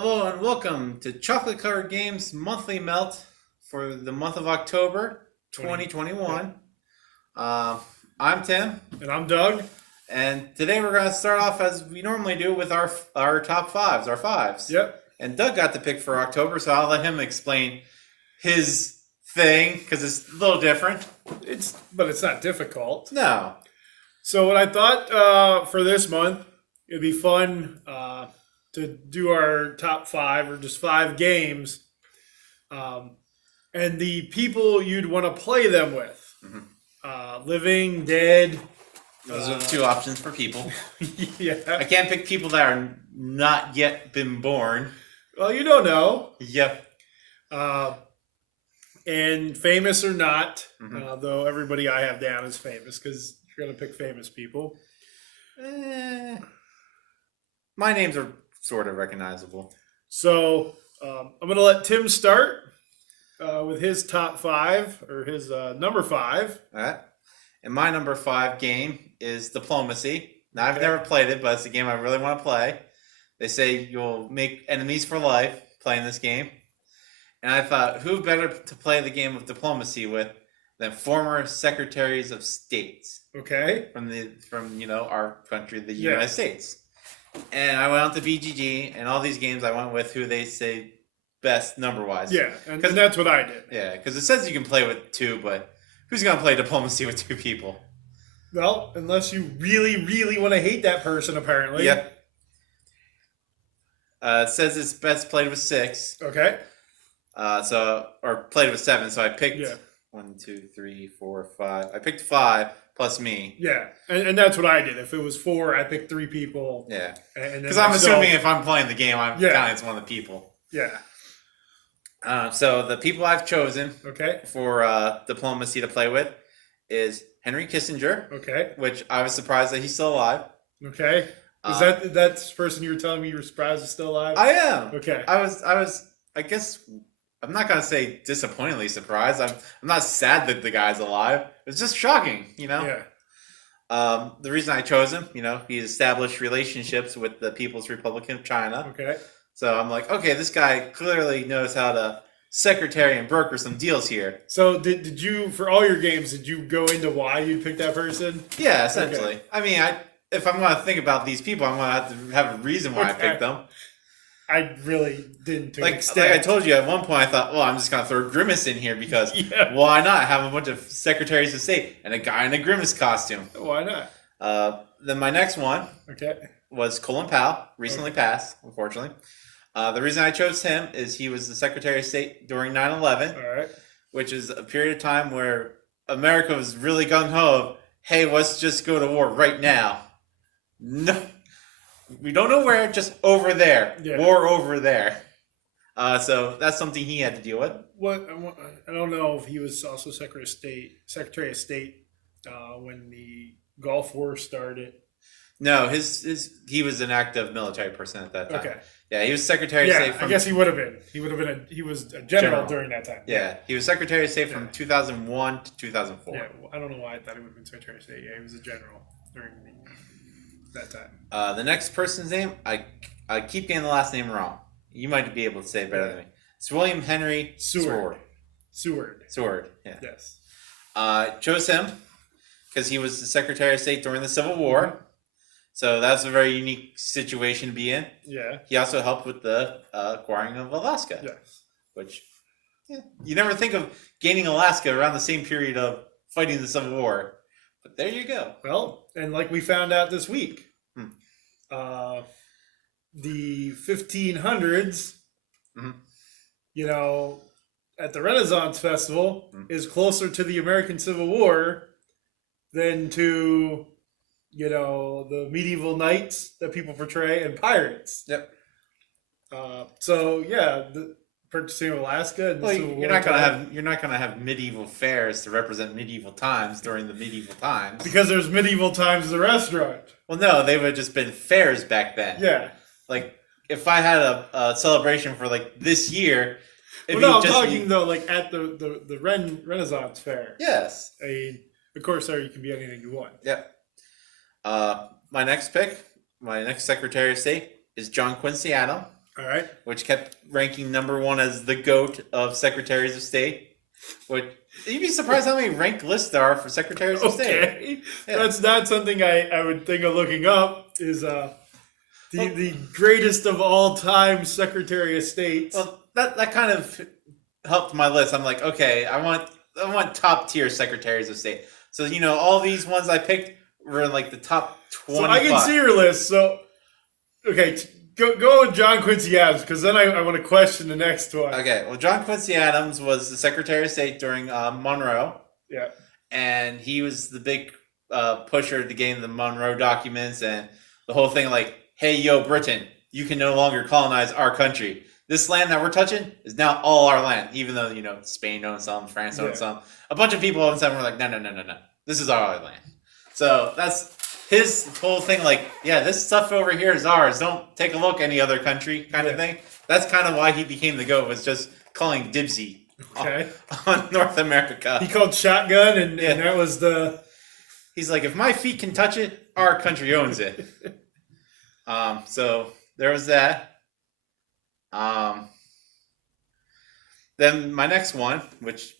Hello and welcome to Chocolate Covered Games Monthly Melt for the month of October 2021. I'm Tim. And I'm Doug. And today we're going to start off as we normally do with our top fives, our fives. Yep. And Doug got the pick for October, so I'll let him explain his thing because it's a little different. But it's not difficult. No. So what I thought for this month, it'd be fun to do our top five or just five games, and the people you'd want to play them with, living, dead. Those are the two options for people. Yeah. I can't pick people that are not yet been born. Well, you don't know. Yep. And famous or not, though everybody I have down is famous because you're going to pick famous people. My names are sort of recognizable. So I'm going to let Tim start with his top five or his number five. All right. And my number five game is Diplomacy. Now, I've never played it, but it's a game I really want to play. They say you'll make enemies for life playing this game. And I thought, who better to play the game of Diplomacy with than former Secretaries of States? Okay. From our country, the United States. And I went on to BGG, and all these games I went with who they say best number-wise. Yeah, and that's what I did. Yeah, because it says you can play with two, but who's going to play Diplomacy with two people? Well, unless you really, really want to hate that person, apparently. Yep. It says it's best played with six. Okay. Or played with seven, so I picked 1, 2, 3, 4, 5. I picked 5 plus me. Yeah, and that's what I did. If it was 4, I picked 3 people. Yeah. Because I'm assuming if I'm playing the game, I'm counting as one of the people. Yeah. So the people I've chosen for Diplomacy to play with is Henry Kissinger. Okay. Which I was surprised that he's still alive. Okay. Is that's the person you were telling me you were surprised is still alive? I am. Okay. I guess I'm not gonna say disappointingly surprised. I'm not sad that the guy's alive. It's just shocking, Yeah. The reason I chose him, he established relationships with the People's Republic of China. Okay. So I'm like, okay, this guy clearly knows how to secretary and broker some deals here. So did you, for all your games, did you go into why you picked that person? Yeah, essentially. Okay. I mean, if I'm going to think about these people, I'm going to have to have a reason why I picked them. I really didn't to like I told you, at one point I thought, well, I'm just going to throw Grimace in here because why not have a bunch of Secretaries of State and a guy in a Grimace costume? Why not? Then my next one was Colin Powell, recently passed, unfortunately. The reason I chose him is he was the Secretary of State during 9/11, which is a period of time where America was really gung-ho. Hey, let's just go to war right now. No, we don't know where, just over there. Yeah. War over there. So that's something he had to deal with. I don't know if he was also Secretary of State when the Gulf War started. No, he was an active military person at that time. Okay. Yeah, he was Secretary of State. I guess he would have been. He was a general during that time. Yeah, he was Secretary of State from 2001 to 2004. Yeah, I don't know why I thought he would have been Secretary of State. Yeah, he was a general during that time. The next person's name, I keep getting the last name wrong. You might be able to say it better than me. It's William Henry Seward. Seward, yeah. Yes. Chose him because he was the Secretary of State during the Civil War. Mm-hmm. So that's a very unique situation to be in. Yeah. He also helped with the acquiring of Alaska. Yes. Which, you never think of gaining Alaska around the same period of fighting the Civil War. But there you go. Well, and like we found out this week, the 1500s, at the Renaissance Festival is closer to the American Civil War than to... the medieval knights that people portray and pirates. Yep. The purchasing of Alaska. And you're not gonna have medieval fairs to represent medieval times during the medieval times. Because there's medieval times as a restaurant. Well, no, they would have just been fairs back then. Yeah. Like if I had a celebration for like this year. I'm talking though like at the Renaissance fair. Yes. I mean, of course, there you can be anything you want. Yep. My next Secretary of State is John Quincy Adams. All right. Which kept ranking number 1 as the GOAT of Secretaries of State. Which you'd be surprised how many ranked lists there are for Secretaries of State. Okay. Yeah. That's not something I would think of looking up. Is the greatest of all time Secretary of State. Well, that kind of helped my list. I'm like, okay, I want top tier Secretaries of State. So all these ones I picked were in like the top 20. So I can see your list. So okay, go with John Quincy Adams, because then I want to question the next one. Okay, well, John Quincy Adams was the Secretary of State during Monroe. Yeah, and he was the big pusher to getting the Monroe documents and the whole thing. Like, hey, yo, Britain, you can no longer colonize our country. This land that we're touching is now all our land, even though, Spain owns some, France owns some. A bunch of people all of a sudden were like, no. This is our land. So that's his whole thing. Like, yeah, this stuff over here is ours. Don't take a look any other country kind of thing. That's kind of why he became the GOAT, was just calling dibsy on North America. He called shotgun, and that was the... He's like, if my feet can touch it, our country owns it. So there was that. Then my next one, which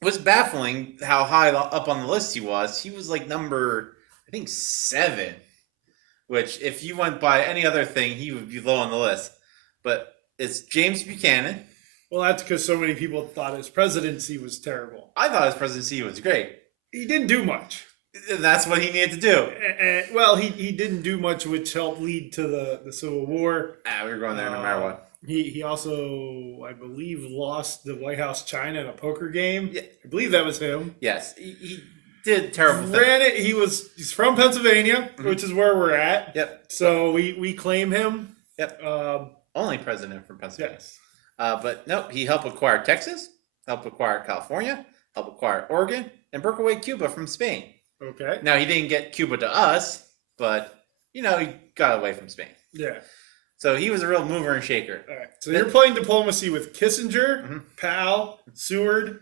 was baffling how high up on the list he was like number, I think, 7, which if you went by any other thing, he would be low on the list. But it's James Buchanan. Well, that's because so many people thought his presidency was terrible. I thought his presidency was great. He didn't do much. That's what he needed to do. Well, he didn't do much, which helped lead to the Civil War. We were going there no matter what. He also, I believe, lost the White House China in a poker game. Yeah. I believe that was him. Yes, he did terrible things. Ran it. He's from Pennsylvania, which is where we're at. Yep. So we claim him. Yep. Only president from Pennsylvania. Yes. But no, he helped acquire Texas, helped acquire California, helped acquire Oregon, and broke away Cuba from Spain. Okay. Now, he didn't get Cuba to us, but, he got away from Spain. Yeah. So he was a real mover and shaker. All right. So you're playing diplomacy with Kissinger, Powell, Seward,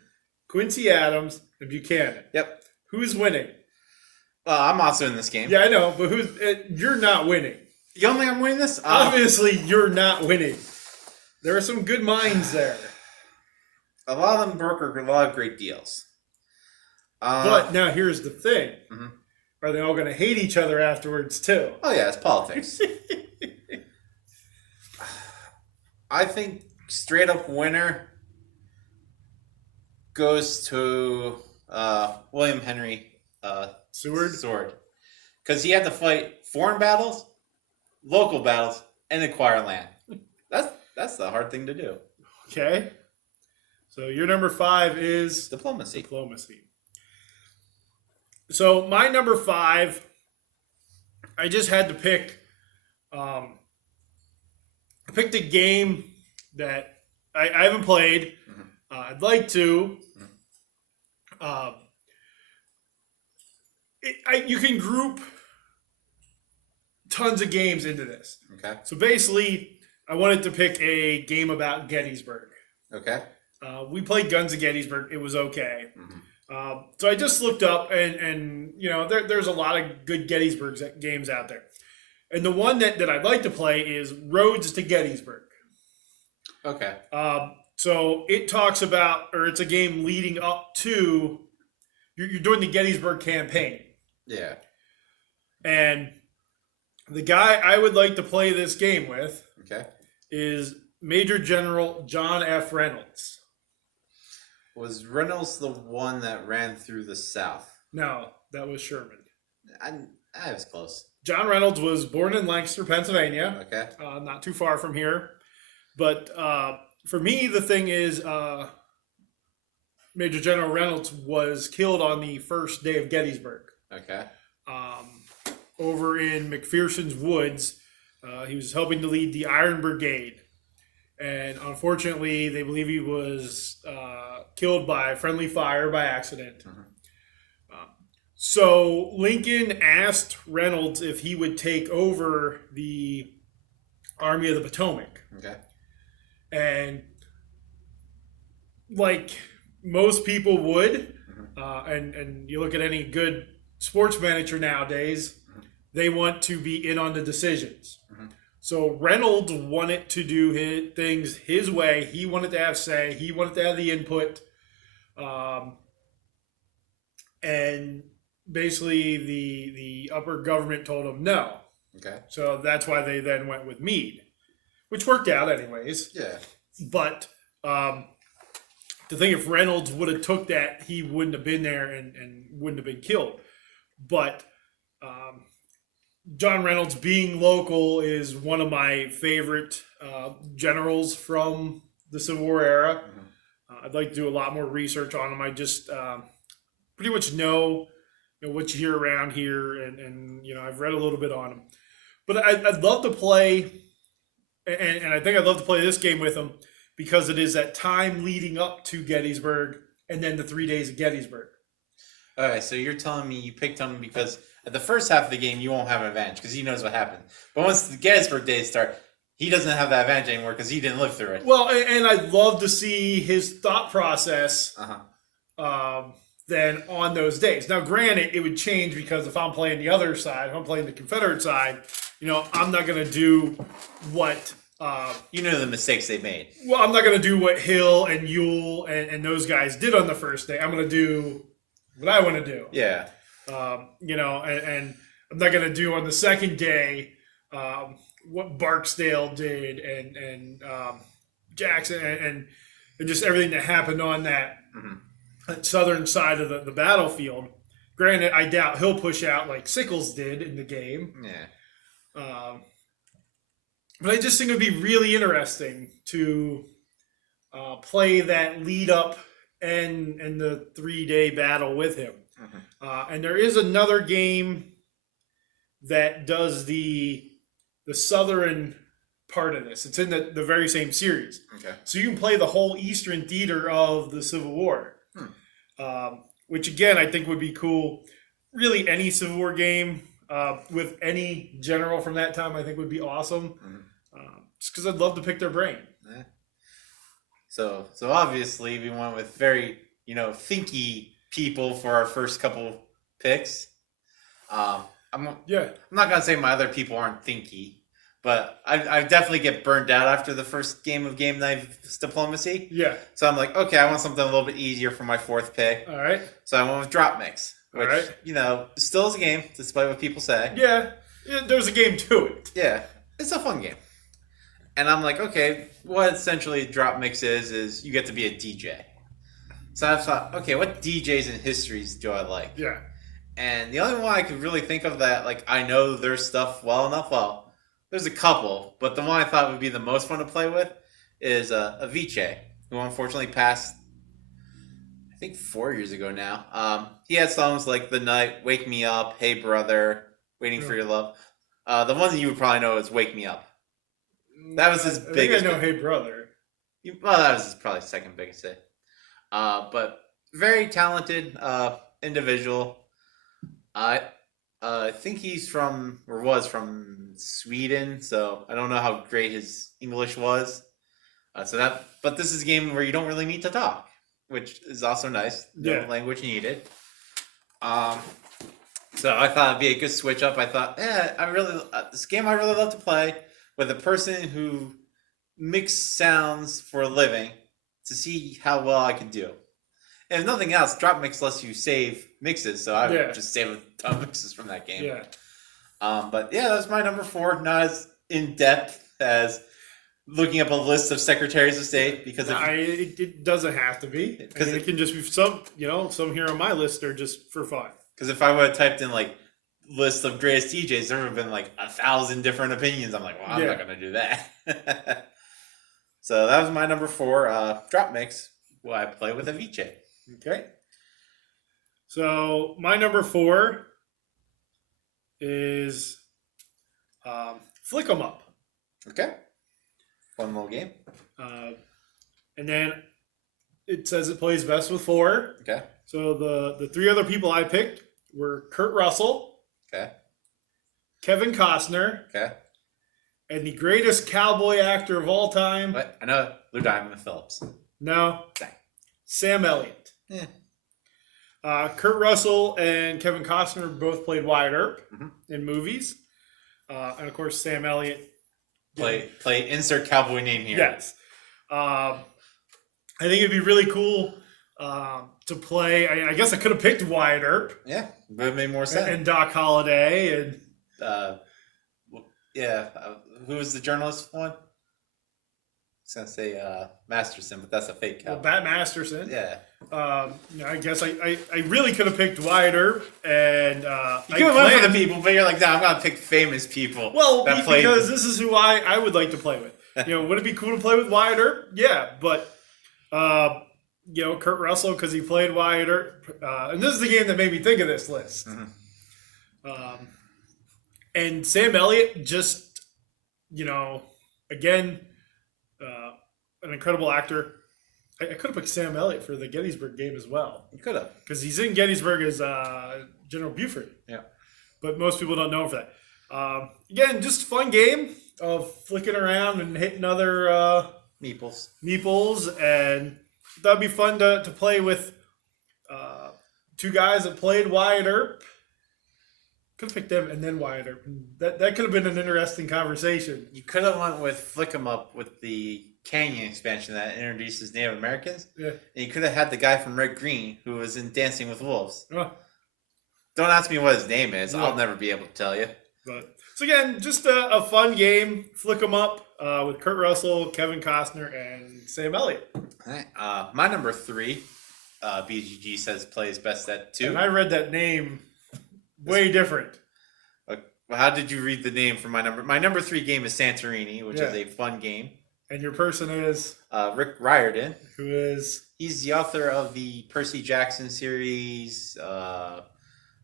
Quincy Adams, and Buchanan. Yep. Who's winning? I'm also in this game. Yeah, I know, but you're not winning. You don't think I'm winning this? Obviously, you're not winning. There are some good minds there. A lot of them broker a lot of great deals. But now here's the thing. Are they all going to hate each other afterwards, too? Oh, yeah, it's politics. I think straight up winner goes to William Henry Seward. Because he had to fight foreign battles, local battles, and acquire land. That's the hard thing to do. Okay. So your number 5 is diplomacy. So my number 5, I just had to pick. I picked a game that I haven't played. I'd like to. You can group tons of games into this. Okay. So basically, I wanted to pick a game about Gettysburg. Okay. We played Guns of Gettysburg. It was okay. So I just looked up, and there's a lot of good Gettysburg games out there. And the one that I'd like to play is Roads to Gettysburg. Okay. So it talks about, or it's a game leading up to, you're doing the Gettysburg campaign. Yeah. And the guy I would like to play this game with is Major General John F. Reynolds. Was Reynolds the one that ran through the South? No, that was Sherman. I was close. John Reynolds was born in Lancaster, Pennsylvania. Okay. Not too far from here. But for me, the thing is, Major General Reynolds was killed on the first day of Gettysburg. Okay. Over in McPherson's Woods. He was helping to lead the Iron Brigade. And unfortunately, they believe he was killed by friendly fire by accident. So Lincoln asked Reynolds if he would take over the Army of the Potomac. Okay. And like most people would, and you look at any good sports manager nowadays, they want to be in on the decisions. So Reynolds wanted to do things his way. He wanted to have say. He wanted to have the input. And basically the upper government told him no. Okay. So that's why they then went with Meade, which worked out anyways. Yeah. But to think if Reynolds would have took that, he wouldn't have been there and wouldn't have been killed. But John Reynolds, being local, is one of my favorite generals from the Civil War era. I'd like to do a lot more research on him. I just pretty much know what you hear around here, and I've read a little bit on him. But I'd love to play, and I think I'd love to play this game with him because it is that time leading up to Gettysburg and then the 3 days of Gettysburg. All right, so you're telling me you picked him because at the first half of the game you won't have an advantage because he knows what happened. But once the Gettysburg days start, he doesn't have that advantage anymore because he didn't live through it. Well, and I'd love to see his thought process then on those days. Now, granted, it would change because if I'm playing the other side, if I'm playing the Confederate side, I'm not going to do what... the mistakes they made. Well, I'm not going to do what Hill and Ewell and those guys did on the first day. I'm going to do what I want to do. Yeah. And I'm not going to do on the second day what Barksdale did and Jackson and just everything that happened on that southern side of the battlefield. Granted, I doubt he'll push out like Sickles did in the game. Yeah. But I just think it would be really interesting to play that lead up and the 3-day battle with him. And there is another game that does the southern part of this. It's in the very same series. Okay. So you can play the whole Eastern theater of the Civil War, which again I think would be cool. Really, any Civil War game with any general from that time I think would be awesome. Just because I'd love to pick their brain. Yeah. So obviously we went with very thinky people for our first couple picks. I'm not gonna say my other people aren't thinky, but I definitely get burned out after the first game of Game Night Diplomacy. Yeah. So I'm like, okay, I want something a little bit easier for my fourth pick. All right. So I went with Drop Mix, which all right. Still is a game, despite what people say. Yeah, there's a game to it. Yeah, it's a fun game. And I'm like, okay, what essentially Drop Mix is you get to be a DJ. So I thought, okay, what DJs and histories do I like? Yeah. And the only one I could really think of that, like, I know their stuff well enough, there's a couple, but the one I thought would be the most fun to play with is Avicii, who unfortunately passed, I think 4 years ago now. He had songs like The Night, Wake Me Up, Hey Brother, Waiting for Your Love. The one that you would probably know is Wake Me Up. That was his biggest. I know Hey Brother. Well, that was his probably second biggest hit. But very talented individual. I think he's from, or was from Sweden, so I don't know how great his English was. But this is a game where you don't really need to talk, which is also nice. No language needed. So I thought it'd be a good switch up. I thought, this game I really love to play with a person who mixes sounds for a living to see how well I can do. And if nothing else, Drop Mix lets you save mixes, so I would just save a ton of mixes from that game. Yeah. But yeah, that's my number 4. Not as in depth as looking up a list of Secretaries of State because it doesn't have to be. Because it can just be some here on my list are just for fun. Because if I would have typed in like list of greatest DJs, there would have been like 1,000 different opinions. I'm like, well, I'm not gonna do that. So that was my number 4, Drop Mix. Well, I play with Avicii. Okay. So my number 4 is Flick 'em Up. Okay. Fun little game. And then it says it plays best with 4. Okay. So the 3 other people I picked were Kurt Russell. Okay. Kevin Costner. Okay. And the greatest cowboy actor of all time. What? I know Lou Diamond Phillips. No. Dang. Sam Elliott. Yeah. Kurt Russell and Kevin Costner both played Wyatt Earp in movies. And of course, Sam Elliott Play insert cowboy name here. Yes. I think it'd be really cool to play. I guess I could have picked Wyatt Earp. Yeah, would have made more sense. And Doc Holliday and who was the journalist one? I was gonna say Masterson, but that's a fake cowboy. Bat Masterson. Yeah. I guess I really could have picked Wyatt Earp and you could have went for the people, but you're like, no, I'm gonna pick famous people. Well, because this is who I would like to play with. Would it be cool to play with Wyatt Earp? Yeah, but Kurt Russell because he played Wyatt Earp, and this is the game that made me think of this list. Mm-hmm. And Sam Elliott, just again, an incredible actor. I could have picked Sam Elliott for the Gettysburg game as well. You could have, because he's in Gettysburg as General Buford. Yeah, but most people don't know him for that. Again, just a fun game of flicking around and hitting other meeples, and that'd be fun to play with two guys that played Wyatt Earp. Could have picked them and then Wyatt Earp. That could have been an interesting conversation. You could have went with Flick 'em Up with the Canyon expansion that introduces Native Americans. Yeah. And you could have had the guy from Red Green who was in Dancing with Wolves. Oh. Don't ask me what his name is. Yeah. I'll never be able to tell you. So again, just a fun game. Flick 'em Up with Kurt Russell, Kevin Costner, and Sam Elliott. All right. My number 3, BGG says plays best at 2. And I read that name way different. How did you read the name for my number? My number 3 game is Santorini, which is a fun game. And your person is? Rick Riordan. Who is? He's the author of the Percy Jackson series,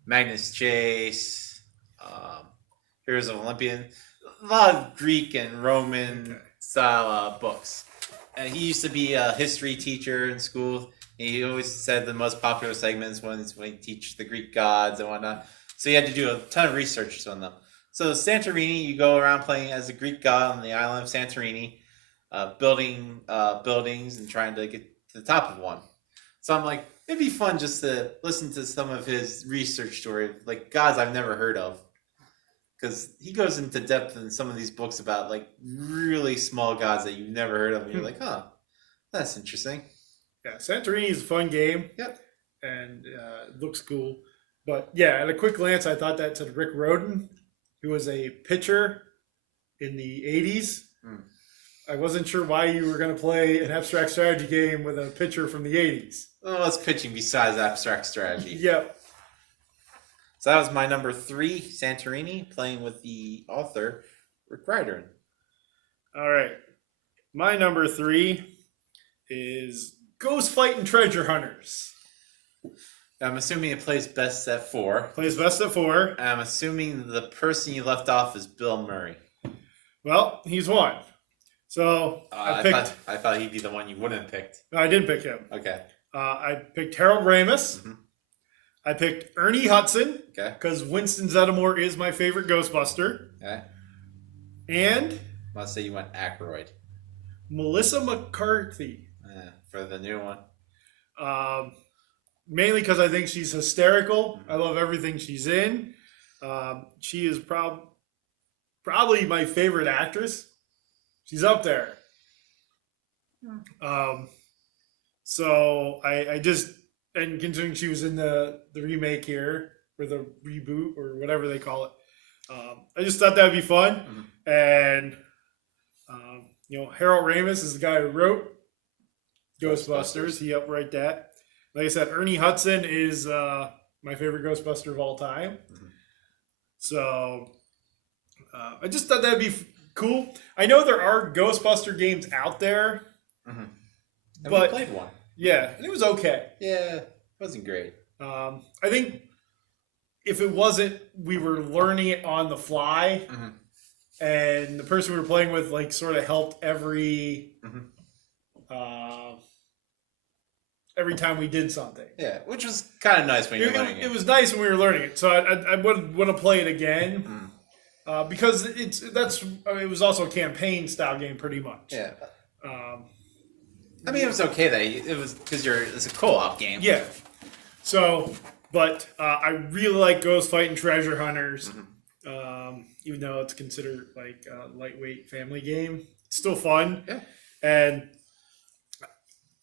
Magnus Chase, Heroes of Olympian. A lot of Greek and Roman style books. And he used to be a history teacher in school. He always said the most popular segments when he teach the Greek gods and whatnot. So he had to do a ton of research on them. So Santorini, you go around playing as a Greek god on the island of Santorini, building buildings and trying to get to the top of one. So I'm like, it'd be fun just to listen to some of his research story, like gods I've never heard of. Because he goes into depth in some of these books about like really small gods that you've never heard of. And you're like, huh, that's interesting. Yeah, Santorini is a fun game. Yep. And it looks cool. But yeah, at a quick glance, I thought that said Rick Riordan, who was a pitcher in the 80s. I wasn't sure why you were going to play an abstract strategy game with a pitcher from the 80s. Well, what's pitching besides abstract strategy? Yep. So that was my number 3, Santorini, playing with the author, Rick Riordan. All right. My number 3 is Ghost Fighting Treasure Hunters. I'm assuming it plays best at 4. Plays best at 4. I'm assuming the person you left off is Bill Murray. Well, he's one. So I thought he'd be the one you wouldn't have picked. No, I didn't pick him. Okay. I picked Harold Ramis. Mm-hmm. I picked Ernie Hudson. Okay. Because Winston Zeddemore is my favorite Ghostbuster. Okay. And Let's say you went Aykroyd. Melissa McCarthy. For the new one. Mainly because I think she's hysterical. I love everything she's in. She is probably my favorite actress. She's up there. So I just, and considering she was in the remake here, or the reboot, or whatever they call it, I just thought that would be fun. Mm-hmm. And, Harold Ramis is the guy who wrote Ghostbusters. He upright that. Like I said, Ernie Hudson is my favorite Ghostbuster of all time. Mm-hmm. So I just thought that'd be cool. I know there are Ghostbuster games out there. Mm-hmm. But we played one. Yeah, and it was okay. Yeah, it wasn't great. I think if it wasn't, we were learning it on the fly. Mm-hmm. And the person we were playing with, sort of helped every time we did something. Yeah, which was kind of nice when you're learning it. It was nice when we were learning it. So I would want to play it again because it was also a campaign style game pretty much. Yeah. It was okay that it was because it's a co-op game. Yeah. So, but I really like Ghost Fighting Treasure Hunters. Mm-hmm. Even though it's considered like a lightweight family game. It's still fun. Yeah. And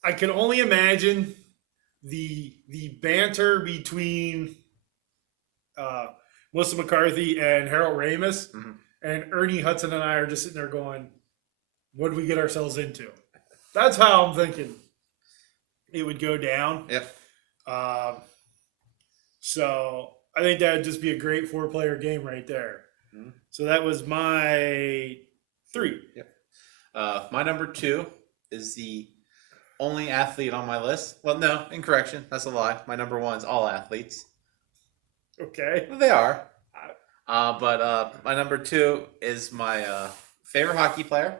I can only imagine the banter between Melissa McCarthy and Harold Ramis, and Ernie Hudson and I are just sitting there going, what did we get ourselves into? That's how I'm thinking it would go down. Yep. So I think that would just be a great 4-player game right there. So that was my 3. Yep. My number 2 is the only athlete on my list. Well, no, incorrection. That's a lie. My number 1 is all athletes. Okay. Well, they are. But my number 2 is my favorite hockey player.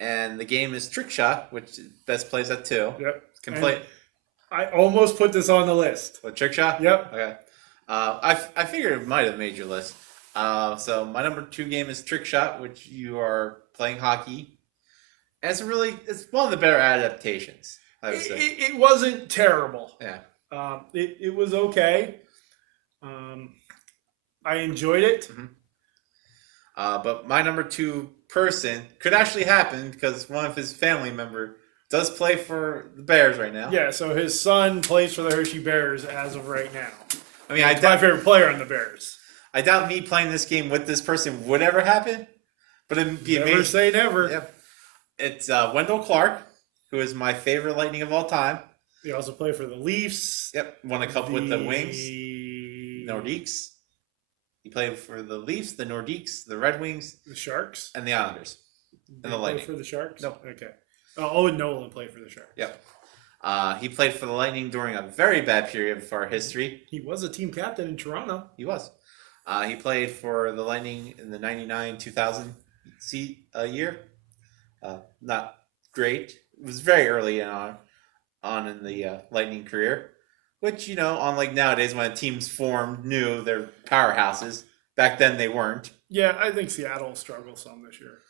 And the game is Trick Shot, which best plays at 2. Yep. Can play. I almost put this on the list. What, Trick Shot? Yep. Okay. I figured it might have made your list. So my number 2 game is Trick Shot, which you are playing hockey. And it's one of the better adaptations, I would say. It wasn't terrible. Yeah. It was okay. I enjoyed it. But my number 2 person could actually happen because one of his family member does play for the Bears right now. Yeah, so his son plays for the Hershey Bears as of right now. I mean, He's my favorite player on the Bears. I doubt me playing this game with this person would ever happen, but it'd be amazing. Never say never. Yep. It's Wendell Clark, who is my favorite Lightning of all time. He also played for the Leafs. Yep, won a couple with the Wings, Nordiques. He played for the Leafs, the Nordiques, the Red Wings, the Sharks, and the Islanders, and the Lightning. For the Sharks? No. Okay. Owen Nolan played for the Sharks. Yep. He played for the Lightning during a very bad period of our history. He was a team captain in Toronto. He was. He played for the Lightning in the 99-2000 year. Not great. It was very early on in the Lightning career. Which, unlike nowadays when teams formed new, they're powerhouses. Back then they weren't. Yeah, I think Seattle will struggle some this year.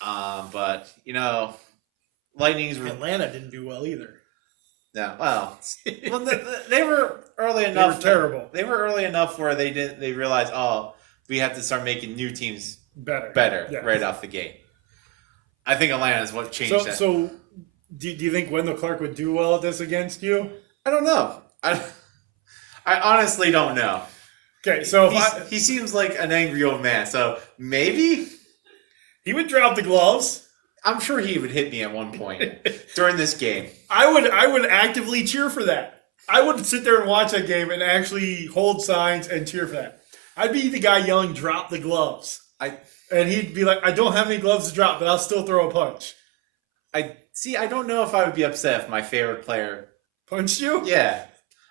But, Lightning's... Atlanta didn't do well either. No, well, they were early enough. They were terrible. They were early enough where they realized, we have to start making new teams better yes. right off the gate. I think Atlanta is what changed that. So, do you think Wendell Clark would do well at this against you? I don't know. I honestly don't know. Okay, so he seems like an angry old man, so maybe he would drop the gloves. I'm sure he would hit me at one point during this game. I would actively cheer for that. I would sit there and watch that game and actually hold signs and cheer for that. I'd be the guy yelling, "Drop the gloves!" And he'd be like, "I don't have any gloves to drop, but I'll still throw a punch." I don't know if I would be upset if my favorite player punched you. Yeah,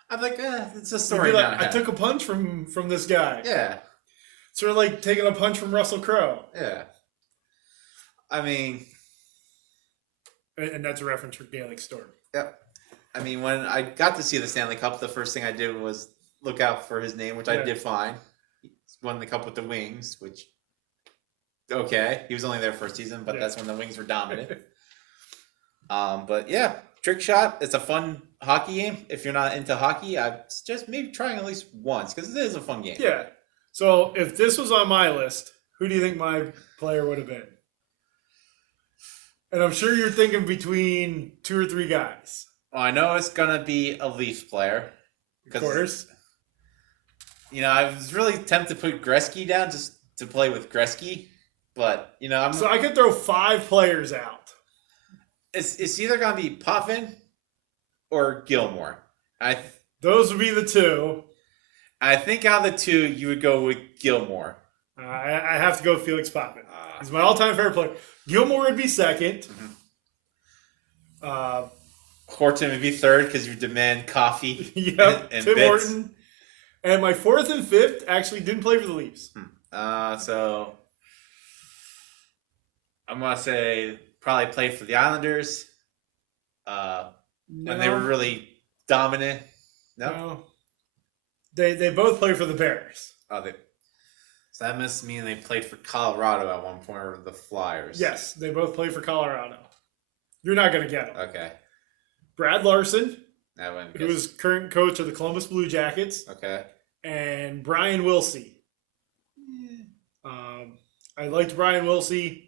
I'm like, it's a story. Like, I took a punch from this guy. Yeah, sort of like taking a punch from Russell Crowe. Yeah, I mean, and that's a reference for Gaelic Storm. Yep. I mean, when I got to see the Stanley Cup, the first thing I did was look out for his name, which I did fine. He won the Cup with the Wings, which, okay, he was only there for a season, but that's when the Wings were dominant. But yeah, Trick Shot, it's a fun hockey game. If you're not into hockey, I suggest maybe trying at least once, because it is a fun game. Yeah. So if this was on my list, who do you think my player would have been? And I'm sure you're thinking between 2 or 3 guys. Well, I know it's going to be a Leafs player. Of course. I was really tempted to put Gretzky down just to play with Gretzky. But, So I could throw 5 players out. It's either going to be Potvin or Gilmore. Those would be the 2. I think out of the 2, you would go with Gilmore. I have to go with Felix Potvin. He's my all-time favorite player. Gilmore would be second. Mm-hmm. Horton would be third because you demand coffee. Yep, and Tim bits. Horton. And my 4th and 5th actually didn't play for the Leafs. So I'm going to say probably played for the Islanders when they were really dominant. No? They both played for the Bears. So that must mean they played for Colorado at one point, or the Flyers. Yes, they both played for Colorado. You're not going to get them. Okay. Brad Larson, who was current coach of the Columbus Blue Jackets. Okay. And Brian Wilsey. I liked Brian Wilsey.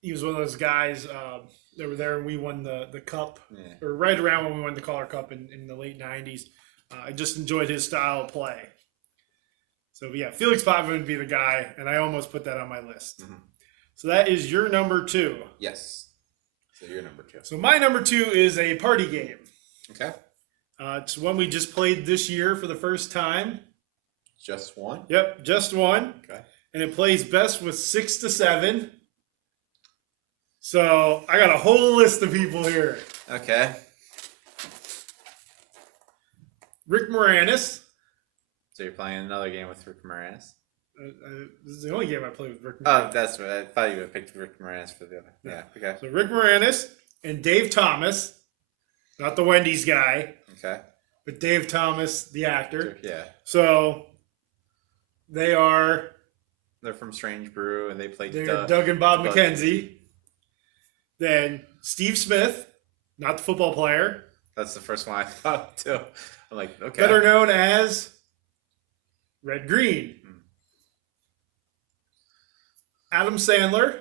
He was one of those guys that were there when we won the Cup, or right around when we won the Calder Cup in the late 90s. I just enjoyed his style of play. So, yeah, Felix Pavin would be the guy, and I almost put that on my list. Mm-hmm. So that is your number 2. Yes. So your number 2. So my number 2 is a party game. Okay. It's one we just played this year for the first time. Just one? Yep, just one. Okay. And it plays best with 6 to 7. So I got a whole list of people here. Okay. Rick Moranis. So you're playing another game with Rick Moranis? This is the only game I played with Rick Moranis. Oh, that's right. I thought you would have picked Rick Moranis for the other. Yeah, okay. So Rick Moranis and Dave Thomas. Not the Wendy's guy. Okay. But Dave Thomas, the actor. Yeah. So they're from Strange Brew, and they played Doug and Bob McKenzie. Then Steve Smith, not the football player. That's the first one I thought of, too. I'm like, okay. Better known as Red Green. Adam Sandler.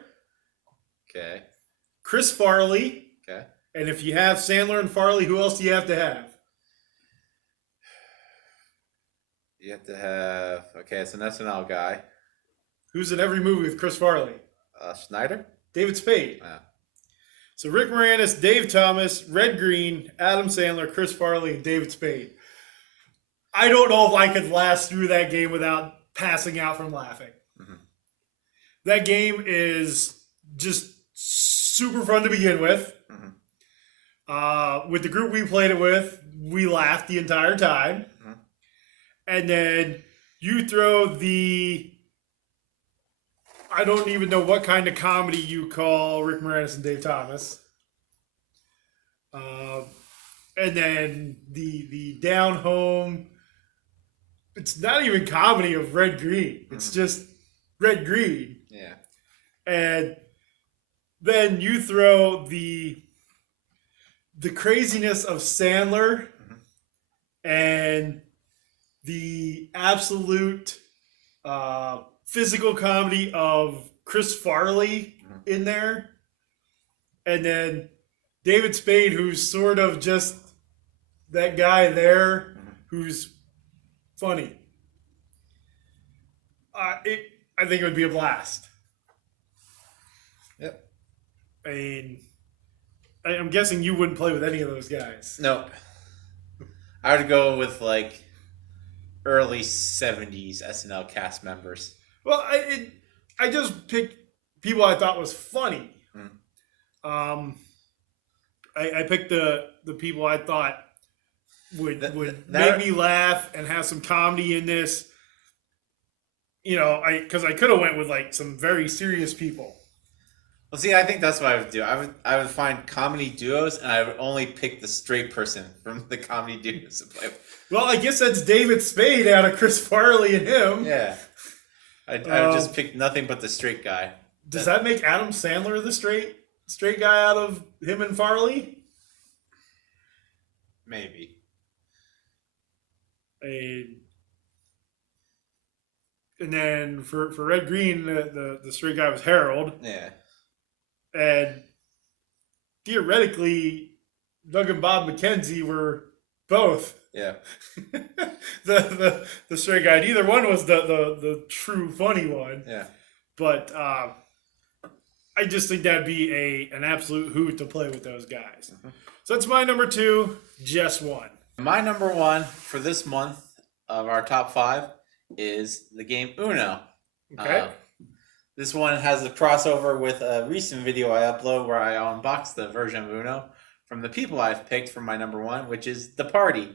Okay. Chris Farley. Okay. And if you have Sandler and Farley, who else do you have to have? You have to have, it's an SNL guy. Who's in every movie with Chris Farley? Schneider? David Spade. Yeah. So Rick Moranis, Dave Thomas, Red Green, Adam Sandler, Chris Farley, and David Spade. I don't know if I could last through that game without passing out from laughing. Mm-hmm. That game is just super fun to begin with. Mm-hmm. With the group we played it with, we laughed the entire time. Mm-hmm. And then you throw I don't even know what kind of comedy you call Rick Moranis and Dave Thomas. And then the down home, it's not even comedy of Red Green. It's just Red Green. Yeah. And then you throw the craziness of Sandler and the absolute physical comedy of Chris Farley in there. And then David Spade, who's sort of just that guy there who's funny. I think it would be a blast. Yep. I mean, I'm guessing you wouldn't play with any of those guys. Nope. I would go with like early 70s SNL cast members. Well, I just picked people I thought was funny. I picked the people I thought would make me laugh and have some comedy in this. You know, because I could have went with like some very serious people. Well, see, I think that's what I would do. I would find comedy duos, and I would only pick the straight person from the comedy duos to play with. Well, I guess that's David Spade out of Chris Farley and him. Yeah. I would just pick nothing but the straight guy. Does that make Adam Sandler the straight guy out of him and Farley? Maybe. And then for Red Green, the straight guy was Harold. Yeah. And theoretically, Doug and Bob McKenzie were both. Yeah. the straight guy. Neither one was the true funny one. Yeah. But I just think that'd be an absolute hoot to play with those guys. Mm-hmm. So that's my number 2, just one. My number 1 for this month of our top 5 is the game Uno. Okay. This one has a crossover with a recent video I upload where I unboxed the version of Uno from the people I've picked for my number 1, which is The Party.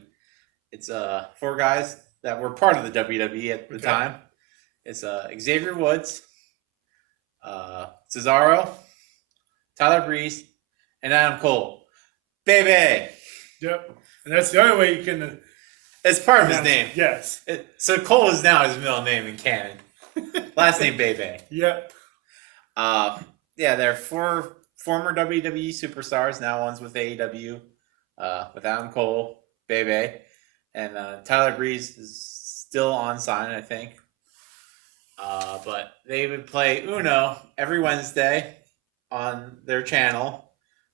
It's 4 guys that were part of the WWE at the time. It's Xavier Woods, Cesaro, Tyler Breeze, and Adam Cole. Baby! Yep. And that's the only way you can... It's part of his name. Yes. So Cole is now his middle name in canon. Last name Bebe. Yep. They're 4 former WWE superstars. Now one's with AEW, with Adam Cole, Bebe, and Tyler Breeze is still on sign, I think. But they would play Uno every Wednesday on their channel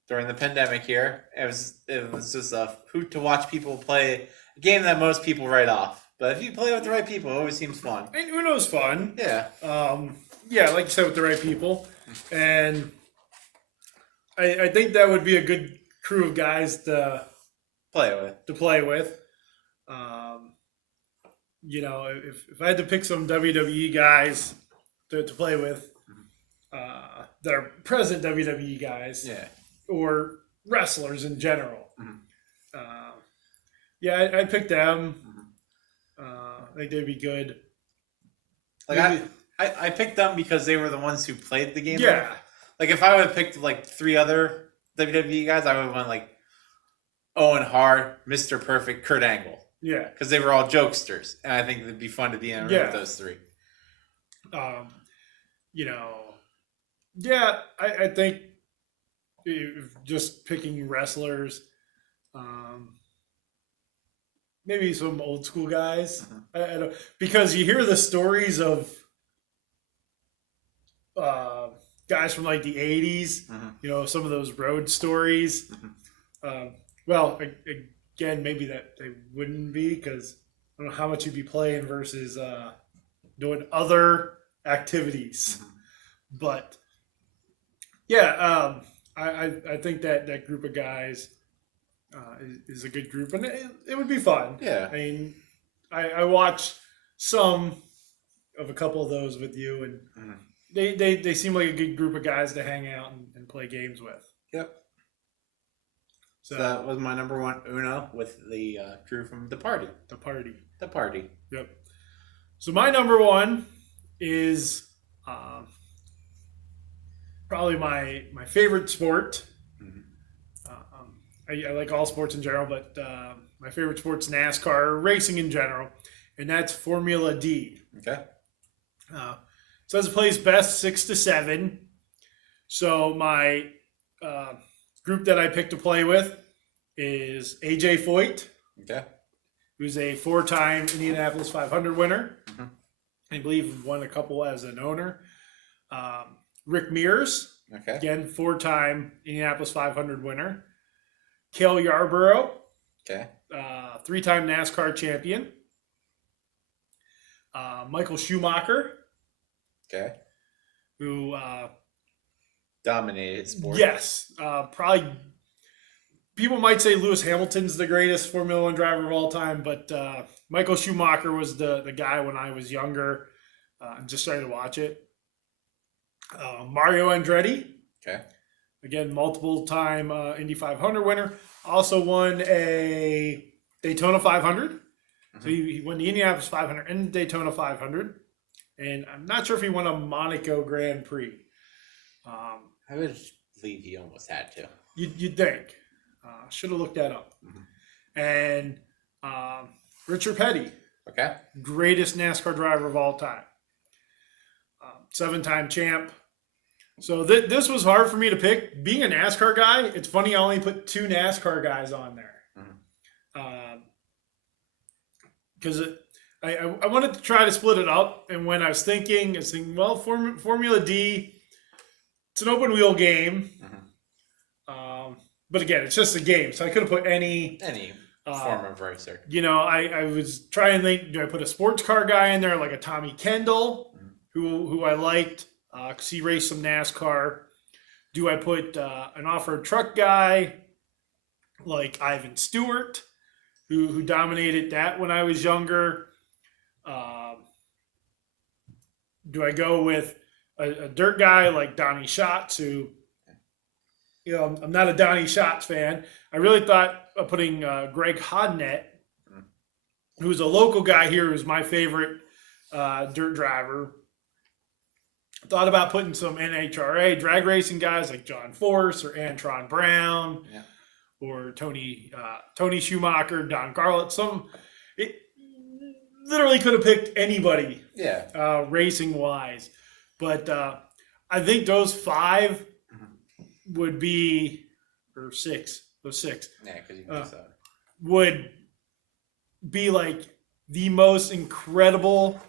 during the pandemic here. It was just a hoot to watch people play a game that most people write off. But if you play with the right people, it always seems fun. And Uno's fun. Yeah. Yeah, like you said, with the right people. And I think that would be a good crew of guys to play with. If I had to pick some WWE guys to play with, that are present WWE guys, or wrestlers in general, I'd pick them. I think they'd be good. Like I picked them because they were the ones who played the game. Yeah. Like if I would have picked like 3 other WWE guys, I would have went like Owen Hart, Mr. Perfect, Kurt Angle. Yeah. Because they were all jokesters, and I think it'd be fun to be in a room with those 3. I think just picking wrestlers, maybe some old school guys. I don't, because you hear the stories of guys from like the 80s, some of those road stories. Again, maybe that they wouldn't be, because I don't know how much you'd be playing versus doing other activities. But I think that group of guys is a good group, and it would be fun. Yeah. I mean, I watched some of a couple of those with you, and they seem like a good group of guys to hang out and play games with. Yep. So that was my number 1 Uno with the crew from The Party. The Party. The Party. Yep. So my number 1 is probably my favorite sport. I like all sports in general, but my favorite sport's NASCAR, racing in general, and that's Formula D. Okay. Says it plays best 6 to 7. So my group that I picked to play with is AJ Foyt. Okay. Who's a 4-time Indianapolis 500 winner. I believe won a couple as an owner. Rick Mears. Okay. Again, 4-time Indianapolis 500 winner. Cale Yarborough. Okay. 3-time NASCAR champion. Michael Schumacher. Okay. Who dominated sport. Yes. Probably people might say Lewis Hamilton's the greatest Formula One driver of all time, but Michael Schumacher was the guy when I was younger and just started to watch it. Mario Andretti. Okay. Again, multiple-time Indy 500 winner. Also won a Daytona 500. So he won the Indianapolis 500 and Daytona 500. And I'm not sure if he won a Monaco Grand Prix. I would believe he almost had to. You'd think. Should have looked that up. And Richard Petty. Okay. Greatest NASCAR driver of all time. 7-time champ. So this was hard for me to pick. Being a NASCAR guy, it's funny I only put 2 NASCAR guys on there. Because I wanted to try to split it up. And when I was thinking, well, Formula D, it's an open wheel game. But again, it's just a game. So I could have put any form of racer. I was trying to think, do I put a sports car guy in there like a Tommy Kendall, who I liked, because he raced some NASCAR? Do I put an off-road truck guy like Ivan Stewart, who dominated that when I was younger? Do I go with a dirt guy like Donnie Schatz, who, I'm not a Donnie Schatz fan. I really thought of putting Greg Hodnett, who's a local guy here, who's my favorite dirt driver. Thought about putting some NHRA drag racing guys like John Force or Antron Brown, or Tony Schumacher, Don Garlett. It literally could have picked anybody, racing wise, but I think those 5 would be, or 6, those 6, would be like the most incredible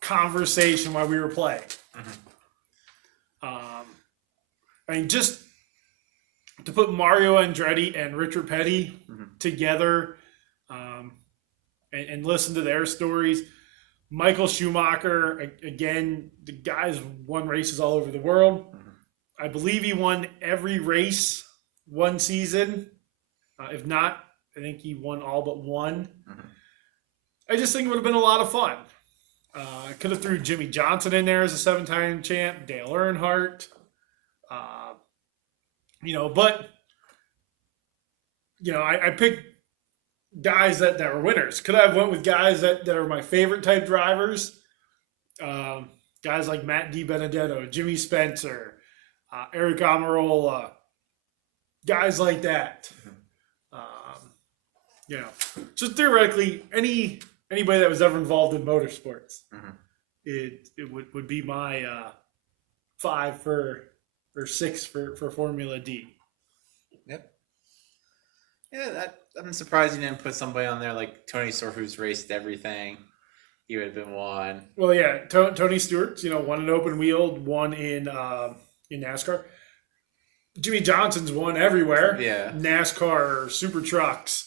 conversation while we were playing. Mm-hmm. I mean, just to put Mario Andretti and Richard Petty together and listen to their stories. Michael Schumacher, again, the guy's won races all over the world. I believe he won every race one season. If not, I think he won all but one. I just think it would have been a lot of fun. I could have threw Jimmy Johnson in there as a 7-time champ, Dale Earnhardt. I picked guys that were winners. Could I have went with guys that are my favorite type drivers? Guys like Matt DiBenedetto, Jimmy Spencer, Eric Almirola, guys like that. Just theoretically, anybody that was ever involved in motorsports, it would be my 5 or 6 for Formula D. Yep. Yeah, I'm surprised you didn't put somebody on there like Tony Stewart, who's raced everything. He would have been one. Well, yeah, Tony Stewart, won an open wheeled, won in NASCAR. Jimmy Johnson's won everywhere. Yeah. NASCAR, super trucks.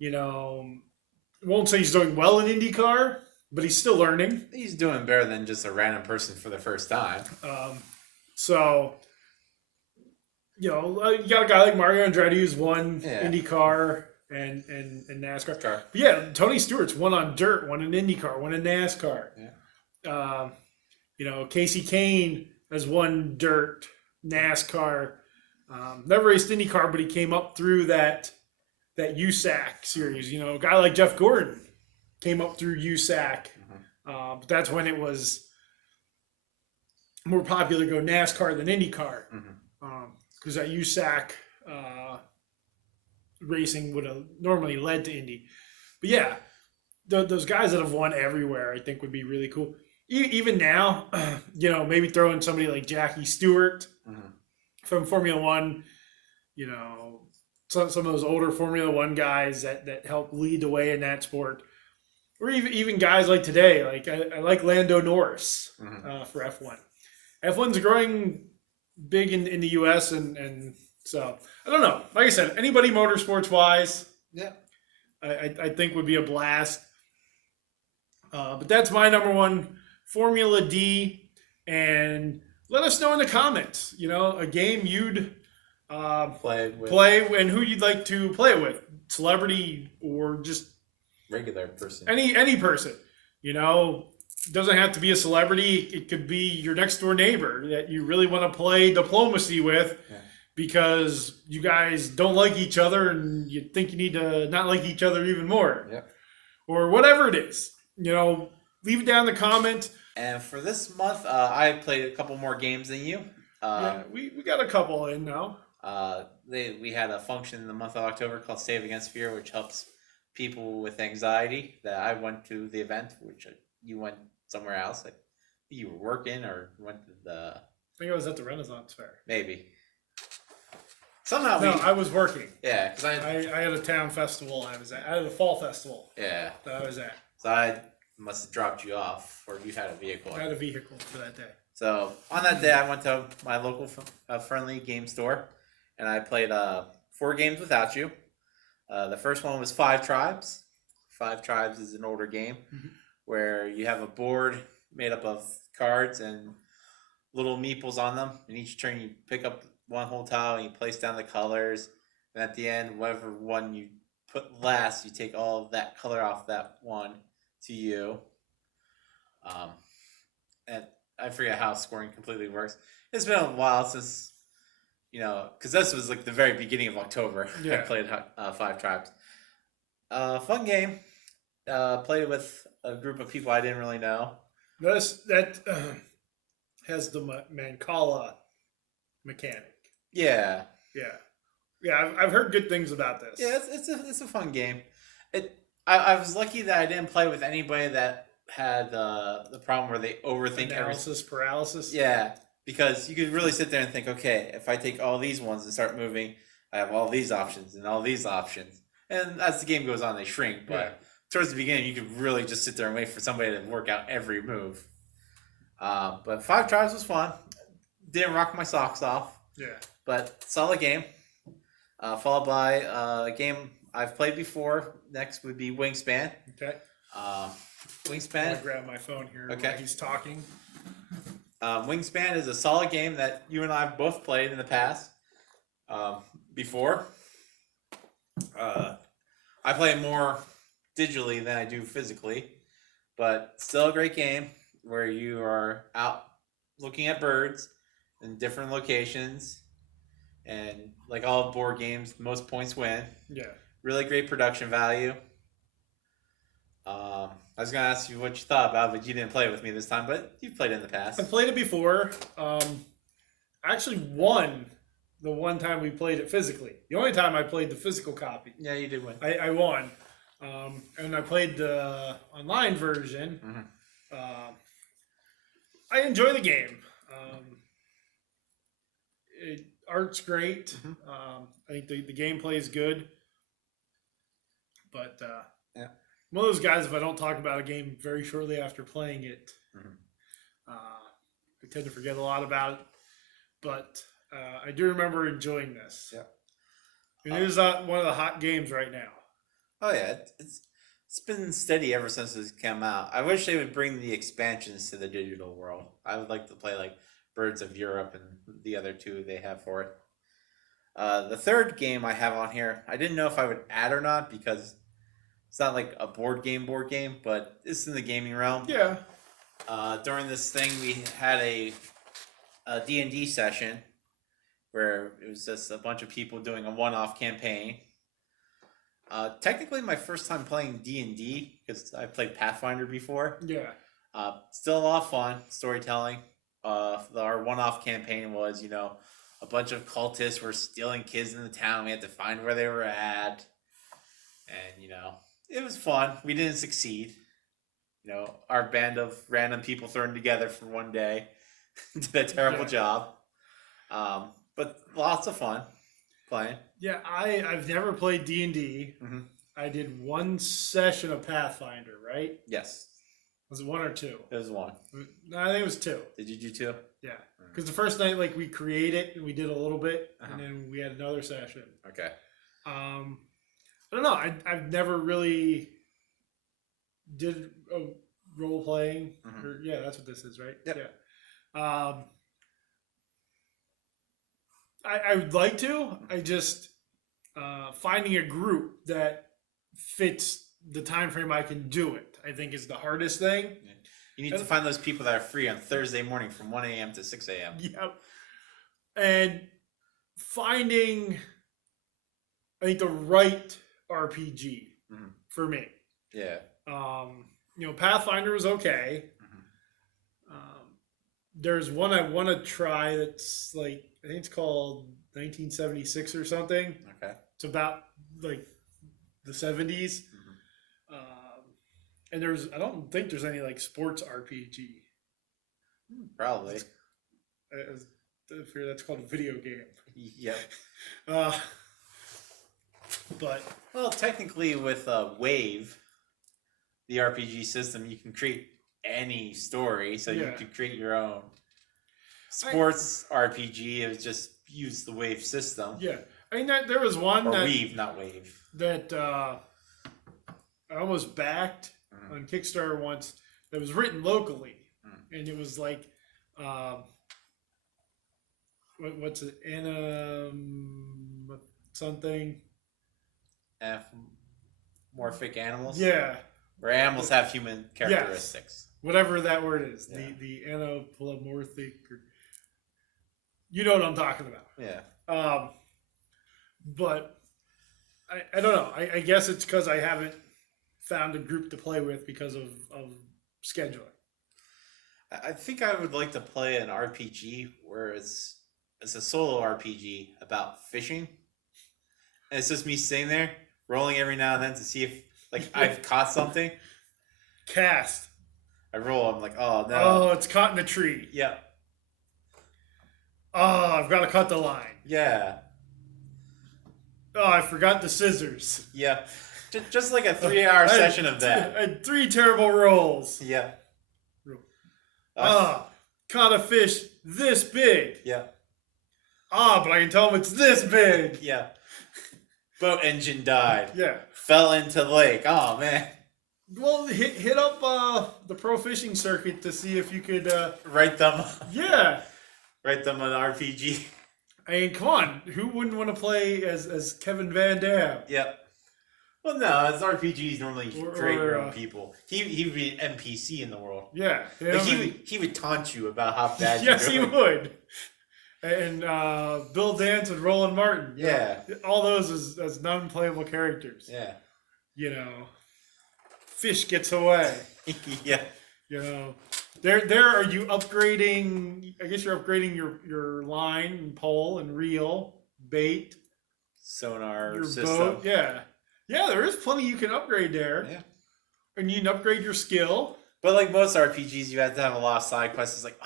Won't say he's doing well in IndyCar, but he's still learning. He's doing better than just a random person for the first time. You got a guy like Mario Andretti who's won IndyCar and NASCAR. Sure. But yeah, Tony Stewart's won on dirt, won in IndyCar, won in NASCAR. Yeah. Casey Kane has won dirt, NASCAR. Never raced IndyCar, but he came up through that USAC series. A guy like Jeff Gordon came up through USAC. But that's when it was more popular to go NASCAR than IndyCar. Because that USAC racing would have normally led to Indy. But yeah, those guys that have won everywhere, I think would be really cool. Even now, maybe throw in somebody like Jackie Stewart from Formula One, some of those older Formula One guys that helped lead the way in that sport. Or even guys like today, like I like Lando Norris for F1. F1's growing big in the U.S. and so I don't know. Like I said, anybody motorsports wise, I think would be a blast. But that's my number one, Formula D, and let us know in the comments. A game you'd play and who you'd like to play it with, celebrity or just regular person. Any person. Doesn't have to be a celebrity. It could be your next door neighbor that you really want to play diplomacy with because you guys don't like each other and you think you need to not like each other even more. Or whatever it is. Leave it down in the comment. And for this month, I played a couple more games than you. We got a couple in now. We had a function in the month of October called Save Against Fear, which helps people with anxiety. That I went to the event, which you went somewhere else. Like you were working or went to the. I think I was at the Renaissance Fair. Maybe. Somehow I was working. Yeah, because I had a town festival I was at. I had a fall festival. Yeah. That I was at. So I must have dropped you off, or you had a vehicle. I had a vehicle for that day. So on that day, I went to my local friendly game store, and I played 4 games without you. The first one was 5 Tribes. 5 Tribes is an older game where you have a board made up of cards and little meeples on them. And each turn you pick up one whole tile and you place down the colors. And at the end, whatever one you put last, you take all of that color off that one to you. And I forget how scoring completely works. It's been a while since, because this was like the very beginning of October. I played 5 Tribes. Fun game. Played with a group of people I didn't really know. Notice that has the Mancala mechanic. Yeah. I've heard good things about this. Yeah, it's a fun game. I was lucky that I didn't play with anybody that had the problem where they overthink analysis paralysis. Yeah, because you could really sit there and think, okay, if I take all these ones and start moving, I have all these options and all these options, and as the game goes on, they shrink. But towards the beginning, you could really just sit there and wait for somebody to work out every move. But 5 tries was fun. Didn't rock my socks off. Yeah. But solid game. Followed by a game I've played before. Next would be Wingspan. Okay. Wingspan. I'm gonna grab my phone here while he's talking. Wingspan is a solid game that you and I have both played in the past. Before. I play it more digitally than I do physically. But still a great game where you are out looking at birds in different locations. And like all board games, most points win. Yeah. Really great production value. I was going to ask you what you thought about it, but you didn't play it with me this time, but you've played it in the past. I played it before. I actually won the one time we played it physically. The only time I played the physical copy. Yeah, you did win. I won. And I played the online version. Mm-hmm. I enjoy the game. Art's great. Mm-hmm. I think the gameplay is good. But yeah. I'm one of those guys, if I don't talk about a game very shortly after playing it, I tend to forget a lot about it. But I do remember enjoying this. Yeah. And it is one of the hot games right now. Oh, yeah. It's been steady ever since it came out. I wish they would bring the expansions to the digital world. I would like to play like Birds of Europe and the other 2 they have for it. The third game I have on here, I didn't know if I would add or not because it's not like a board game, but it's in the gaming realm. Yeah. During this thing, we had a D&D session where it was just a bunch of people doing a one-off campaign. Technically, my first time playing D&D because I played Pathfinder before. Yeah. Still a lot of fun storytelling. Our one-off campaign was, a bunch of cultists were stealing kids in the town. We had to find where they were at. And, it was fun. We didn't succeed. Our band of random people thrown together for one day did a terrible job. But lots of fun playing. Yeah, I've never played D&D. Mm-hmm. I did one session of Pathfinder, right? Yes. Was it 1 or 2? It was 1. No, I think it was 2. Did you do 2? Yeah. Because the first night, we created and we did a little bit, and then we had another session. Okay. I don't know. I've never really did a role playing. Mm-hmm. Yeah, that's what this is, right? Yep. Yeah. I would like to. I just finding a group that fits the time frame I can do it, I think, is the hardest thing. Yeah. You need to find those people that are free on Thursday morning from 1 a.m. to 6 a.m. Yep. And finding, I think, the right RPG for me. Yeah. Pathfinder was okay. There's one I want to try that's I think it's called 1976 or something. Okay. It's about the 70s. And I don't think there's any sports RPG. Probably. I fear that's called a video game. Yep. But technically with Wave, the RPG system, you can create any story, so you could create your own. Sports RPG is just use the Wave system. Yeah, I mean there was one Weave, not Wave. That I almost backed on Kickstarter once. That was written locally, and it was what's it? Something. Morphic animals. Yeah. Where animals have human characteristics. Yes. Whatever that word is, Yeah. the anthropomorphic. You know what I'm talking about. Yeah. But I don't know. I guess it's because I haven't found a group to play with because of scheduling. I think I would like to play an RPG where it's a solo RPG about fishing. And it's just me sitting there, rolling every now and then to see if I've caught something. Cast. I roll, I'm like, oh no. Oh, it's caught in a tree. Yeah. Oh, I've got to cut the line. Yeah. Oh, I forgot the scissors. Yeah. Just like a 3-hour session of that. I had 3 terrible rolls. Yeah. Caught a fish this big. Yeah. But I can tell him it's this big. Yeah. Boat engine died. Yeah. Fell into the lake. Oh, man. Well, hit up the pro fishing circuit to see if you could write them. Yeah. Write them an RPG. I mean, come on. Who wouldn't want to play as Kevin Van Dam? Yep. Well, no, as RPGs normally create your own people. He would be an NPC in the world. Yeah. Like he would taunt you about how bad you're yes, doing. he would. And Bill Dance and Roland Martin. Yeah. All those as non-playable characters. Yeah. You know, fish gets away. Yeah. You know, there are you upgrading? I guess you're upgrading your line and pole and reel, bait, sonar your system. boat. Yeah, there is plenty you can upgrade there. Yeah, and you can upgrade your skill. But like most RPGs, you have to have a lot of side quests. It's like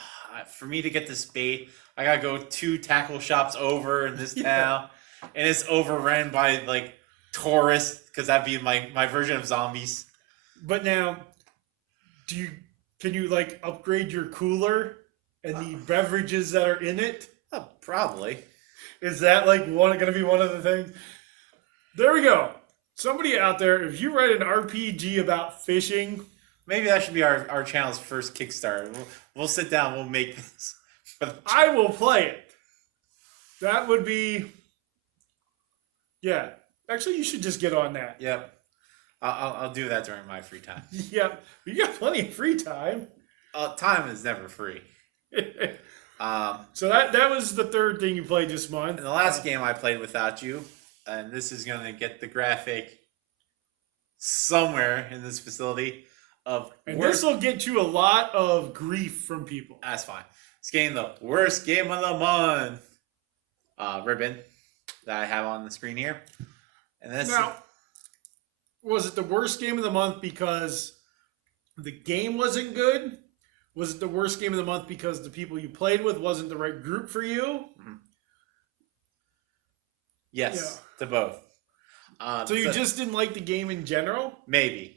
for me to get this bait, I gotta go 2 tackle shops over in this town, and it's overrun by like tourists because that'd be my version of zombies. But now, can you like upgrade your cooler and the beverages that are in it? Oh, probably. Is that like going to be one of the things? There we go. Somebody out there, if you write an RPG about fishing, maybe that should be our channel's first Kickstarter. We'll sit down. We'll make this. I will play it. That would be. Yeah. Actually, you should just get on that. Yep. I'll do that during my free time. Yep. You got plenty of free time. Time is never free. So that was the third thing you played this month. And the last game I played without you, and this is going to get the graphic somewhere in this facility of. And this will get you a lot of grief from people. That's fine. It's getting the worst game of the month ribbon that I have on the screen here. And this now, was it the worst game of the month because the game wasn't good? Was it the worst game of the month because the people you played with wasn't the right group for you? Mm-hmm. Yes, to both. So you just didn't like the game in general? Maybe.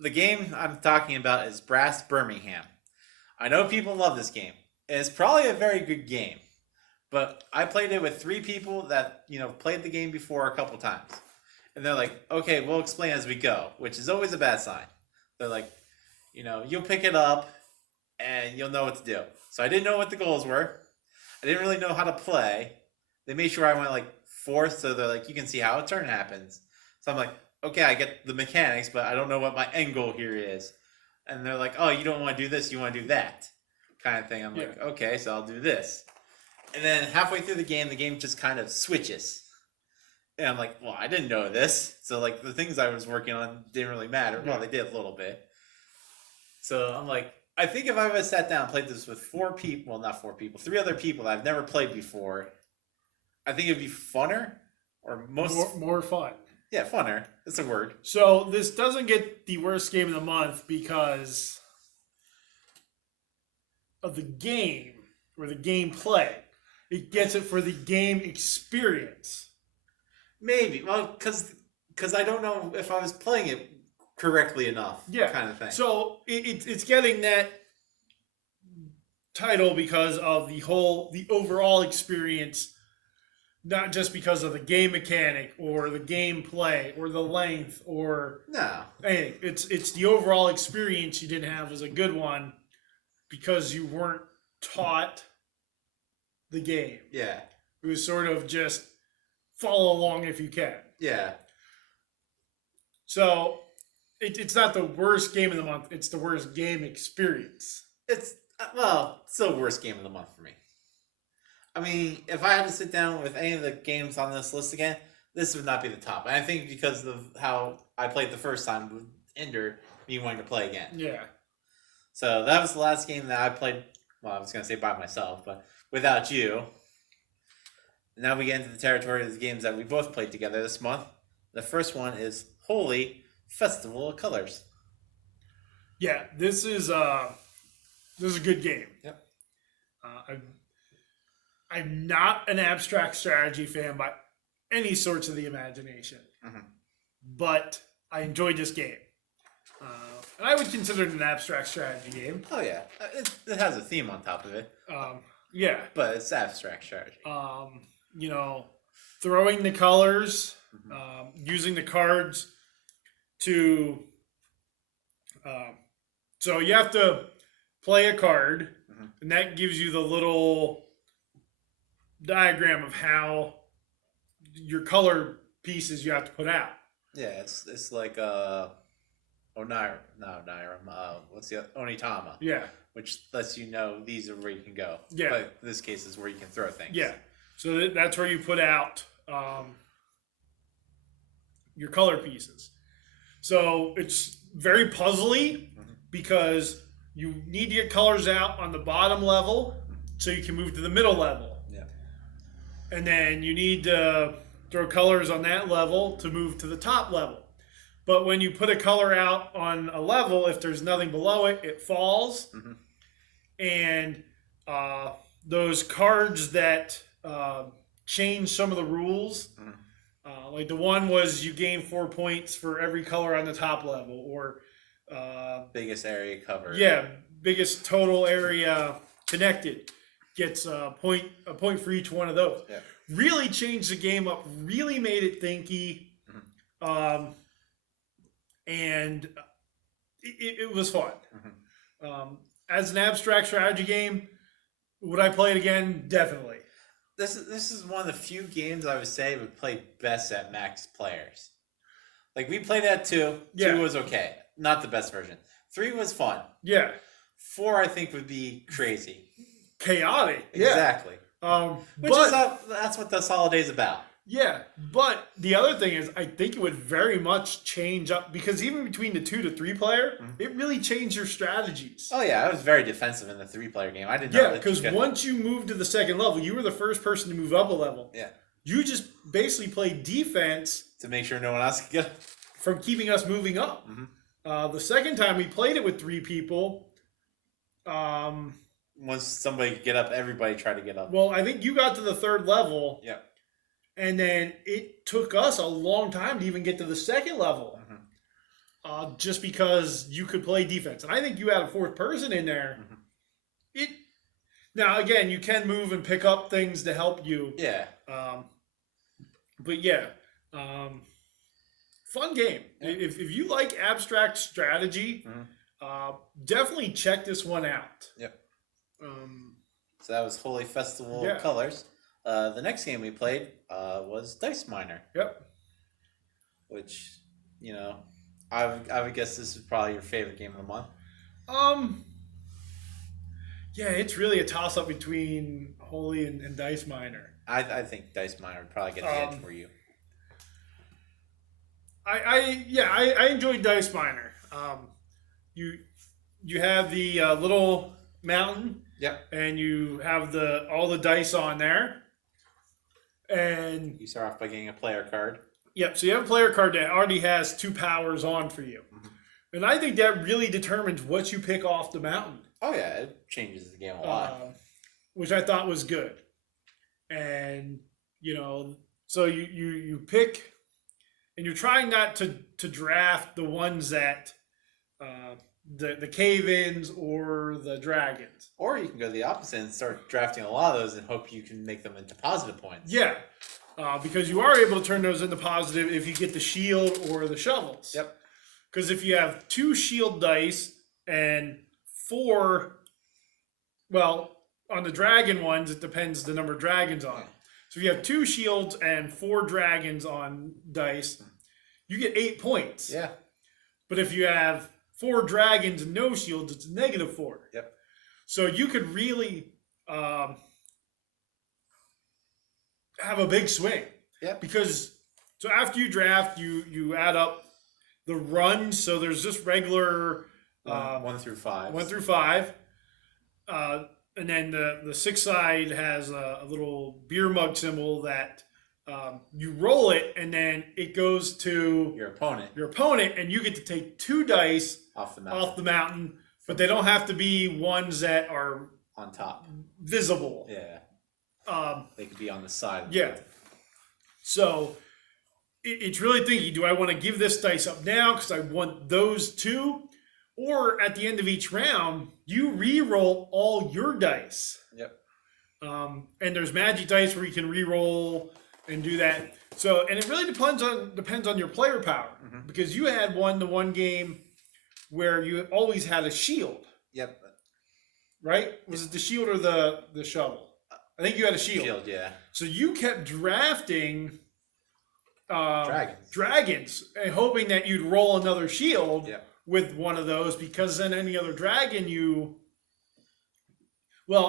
The game I'm talking about is Brass Birmingham. I know people love this game. And it's probably a very good game. But I played it with 3 people that, played the game before a couple times. And they're like, okay, we'll explain as we go, which is always a bad sign. They're like, you'll pick it up and you'll know what to do. So I didn't know what the goals were. I didn't really know how to play. They made sure I went like 4th, so they're like, you can see how a turn happens. So I'm like, okay, I get the mechanics, but I don't know what my end goal here is. And they're like, oh, you don't want to do this, you want to do that kind of thing. I'm like, okay, so I'll do this. And then halfway through the game just kind of switches. And I'm like, well, I didn't know this. So like the things I was working on didn't really matter. Well, they did a little bit. So I'm like, I think if I would have sat down and played this with 4 people, well, not 4 people, 3 other people that I've never played before, I think it'd be funner or more fun. Yeah, funner. That's a word. So this doesn't get the worst game of the month because of the game or the gameplay. It gets it for the game experience. Maybe. Well, because I don't know if I was playing it correctly enough. Yeah. Kind of thing. So it's getting that title because of the overall experience, not just because of the game mechanic or the gameplay or the length or anything. It's the overall experience you didn't have was a good one because you weren't taught the game. Yeah. It was sort of just follow along if you can. Yeah. So it's not the worst game of the month. It's the worst game experience. It's still worst game of the month for me. I mean, if I had to sit down with any of the games on this list again, this would not be the top. And I think because of how I played the first time would hinder me wanting to play again. Yeah. So that was the last game that I played. Well, I was going to say by myself, but without you. Now we get into the territory of the games that we both played together this month. The first one is Holy Festival of Colors. Yeah, this is a good game. Yep. I'm not an abstract strategy fan by any sorts of the imagination. Mm-hmm. but I enjoyed this game. And I would consider it an abstract strategy game. Oh yeah, it has a theme on top of it. Yeah, but it's abstract strategy. You know, throwing the colors, using the cards to. So you have to play a card, and that gives you the little diagram of how your color pieces you have to put out. Yeah, it's like what's the other? Onitama? Yeah, which lets you know these are where you can go. Yeah, but this case is where you can throw things. Yeah, so that's where you put out your color pieces. So it's very puzzly because you need to get colors out on the bottom level so you can move to the middle level. Yeah. And then you need to throw colors on that level to move to the top level. But when you put a color out on a level, if there's nothing below it, it falls. And those cards that change some of the rules, like the one was you gain 4 points for every color on the top level, or biggest area covered. Yeah, biggest total area connected gets a point for each one of those. Yeah. Really changed the game up. Really made it thinky, and it was fun. As an abstract strategy game, would I play it again? Definitely. This is one of the few games I would say would play best at max players. Like we played at 2. Yeah. 2 was okay. Not the best version. 3 was fun. Yeah. 4 I think would be crazy. Chaotic. Exactly. That's what this holiday's about. Yeah, but the other thing is, I think it would very much change up, because even between the 2 to 3 player, it really changed your strategies. Oh yeah, I was very defensive in the 3-player game. I didn't know. Yeah, because once you moved to the second level, you were the first person to move up a level. Yeah. You just basically played defense to make sure no one else could get from keeping us moving up. The second time we played it with 3 people, once somebody could get up, everybody tried to get up. Well, I think you got to the 3rd level. Yeah. And then it took us a long time to even get to the 2nd level. Just because you could play defense. And I think you had a 4th person in there. Now, again, you can move and pick up things to help you. Yeah. But yeah. Fun game. Yeah. If you like abstract strategy, definitely check this one out. Yep. So that was Holy Festival Colors. The next game we played was Dice Miner. Yep. Which, you know, I would guess this is probably your favorite game of the month. Yeah, it's really a toss-up between Holy and Dice Miner. I think Dice Miner would probably get the edge for you. I enjoyed Dice Miner. You have the little mountain. Yep. And you have all the dice on there. And you start off by getting a player card. Yep. So you have a player card that already has 2 powers on for you. And I think that really determines what you pick off the mountain. Oh yeah, it changes the game a lot. Which I thought was good. And you know, so you pick, and you're trying not to draft the ones that the cave-ins or the dragons. Or you can go the opposite and start drafting a lot of those and hope you can make them into positive points. Yeah, because you are able to turn those into positive if you get the shield or the shovels. Yep. Because if you have 2 shield dice and 4, well, on the dragon ones, it depends the number of dragons on it. So if you have 2 shields and 4 dragons on dice, you get 8 points. Yeah. But if you have 4 dragons and no shields, it's -4. Yep. So you could really have a big swing. Yep. Because so after you draft, you add up the runs. So there's just regular 1 through 5. 1 through 5. And then the 6 side has a little beer mug symbol that you roll it, and then it goes to your opponent, and you get to take 2 dice off the mountain, but they don't have to be ones that are on top, visible. Yeah. They could be on the side. Yeah. So it's really thinking, do I want to give this dice up now because I want those two? Or at the end of each round, you re-roll all your dice. Yep. And there's magic dice where you can re-roll and do that. So, and it really depends on your player power. Because you had the one game where you always had a shield. Yep. Right? Was it the shield or the shovel? I think you had a shield. Shield, yeah. So you kept drafting dragons and hoping that you'd roll another shield yep. with one of those, because then any other dragon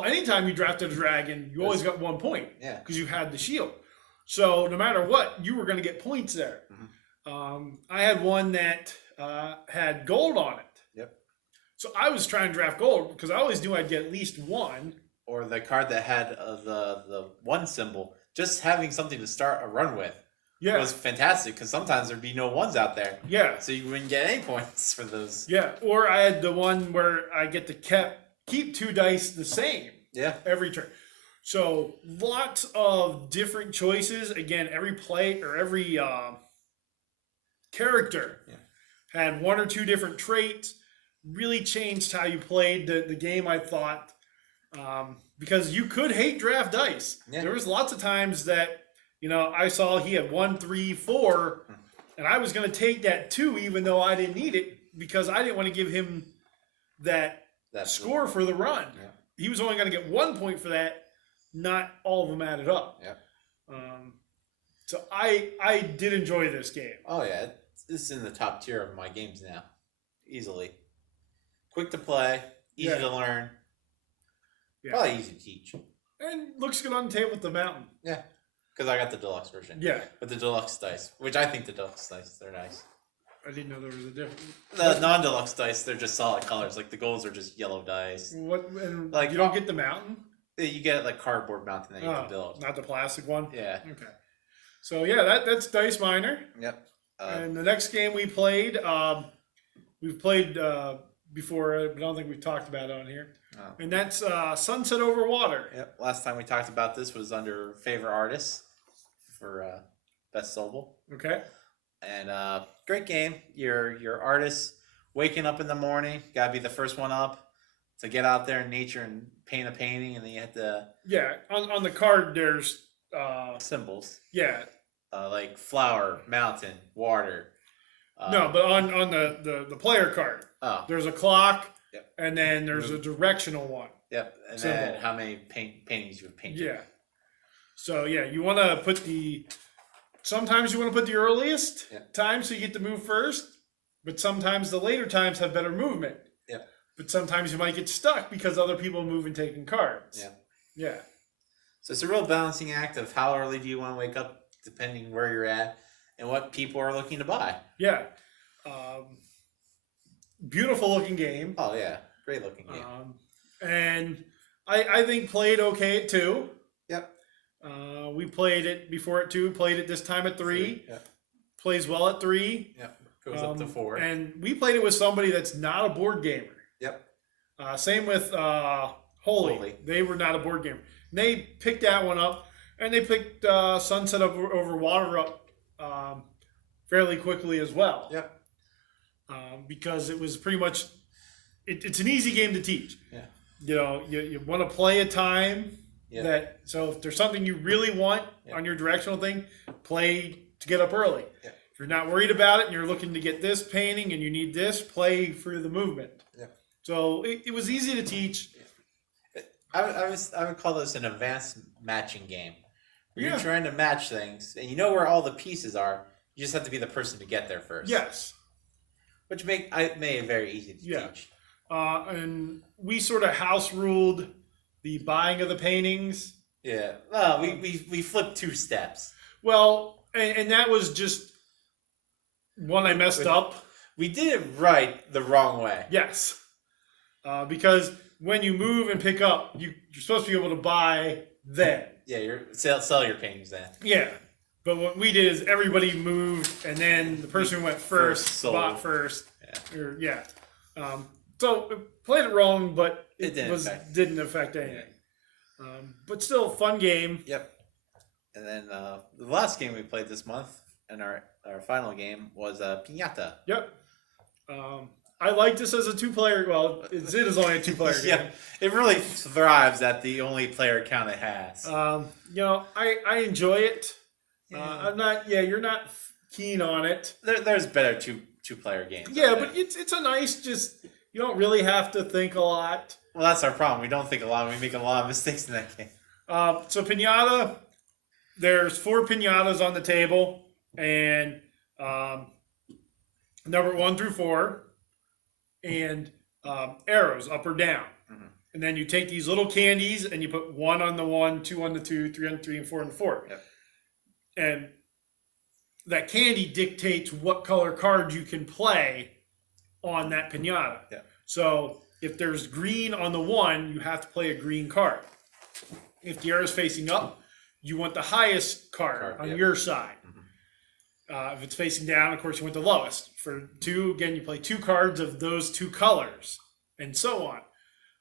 anytime you drafted a dragon, you always got 1 point. Yeah. Because you had the shield. So no matter what, you were going to get points there. I had one that had gold on it. Yep. So I was trying to draft gold because I always knew I'd get at least one. Or the card that had the one symbol, just having something to start a run with was fantastic, because sometimes there'd be no ones out there. Yeah. So you wouldn't get any points for those. Yeah. Or I had the one where I get to keep 2 dice the same. Yeah. Every turn. So lots of different choices. Again, every character had 1 or 2 different traits. Really changed how you played the game, I thought. Because you could hate draft dice. Yeah. There was lots of times that, I saw he had 1, 3, 4, and I was going to take that 2 even though I didn't need it, because I didn't want to give him that score for the run. Yeah. He was only going to get 1 point for that, not all of them added up. Yeah. So I did enjoy this game. Oh yeah, this is in the top tier of my games now, easily. Quick to play, easy to learn. Yeah. Probably easy to teach. And looks good on the table with the mountain. Yeah. Because I got the deluxe version. Yeah. With the deluxe dice, which I think the deluxe dice, they're nice. I didn't know there was a difference. The non-deluxe dice, they're just solid colors. Like the golds are just yellow dice. Like you don't get the mountain? You get like cardboard mountain that you can build. Not the plastic one? Yeah. Okay. So yeah, that's Dice Miner. Yep. And the next game we played, we've played before, but I don't think we've talked about it on here. Oh. And that's Sunset Over Water. Yep. Last time we talked about this was under favorite artists for best soulful. Okay. And great game. Your artist waking up in the morning, gotta be the first one up to get out there in nature and paint a painting, and then you have to on the card there's symbols. Yeah. Like flower, mountain, water. No, but on the player card, there's a clock. Yep. And then there's a directional one. Yep. And then how many paintings you've painted. Yeah. So you want to put sometimes you want to put the earliest time so you get to move first, but sometimes the later times have better movement. Yeah. But sometimes you might get stuck because other people move and taking cards. Yeah. Yeah. So it's a real balancing act of how early do you want to wake up, depending where you're at and what people are looking to buy. Yeah. Beautiful looking game. Oh yeah, great looking game. And I think played okay at 2. Yep. We played it before at 2. Played it this time at 3. Yep. Plays well at 3. Yep. Goes up to 4. And we played it with somebody that's not a board gamer. Yep. Same with Holy. They were not a board gamer. And they picked that one up, and they picked Sunset Over Water up fairly quickly as well. Yep. Because it was pretty much, it's an easy game to teach. Yeah. You want to play a time so if there's something you really want on your directional thing, play to get up early. Yeah. If you're not worried about it and you're looking to get this painting and you need this, play for the movement. Yeah. So it was easy to teach. I would call this an advanced matching game. Where you're trying to match things, and you know where all the pieces are. You just have to be the person to get there first. Yes. Which made it very easy to teach. And we sort of house ruled the buying of the paintings. Yeah. Well, we flipped 2 steps. Well, and that was just one I messed up. We did it right the wrong way. Yes. Because when you move and pick up, you're supposed to be able to buy then. Yeah, sell your paintings then. Yeah. But what we did is everybody moved, and then the person who went first bought first. Yeah. So played it wrong, but it didn't affect anything. But still, fun game. Yep. And then the last game we played this month, and our final game was Piñata. Yep. I like this as a 2-player. Well, it is only a 2-player game. Yeah, it really thrives at the only player count it has. I enjoy it. I'm not. Yeah, you're not keen on it. There's better two-player games. Yeah, but it's a nice. Just you don't really have to think a lot. Well, that's our problem. We don't think a lot. We make a lot of mistakes in that game. So Piñata, there's 4 piñatas on the table, and number 1 through 4, and arrows up or down. Mm-hmm. And then you take these little candies and you put 1 on the 1, 2 on the 2, 3 on the 3, and 4 on the 4. Yep. And that candy dictates what color card you can play on that piñata. Yep. So if there's green on the 1, you have to play a green card. If the arrow is facing up, you want the highest card on your side. Mm-hmm. If it's facing down, of course, you want the lowest. For 2, again, you play 2 cards of those 2 colors, and so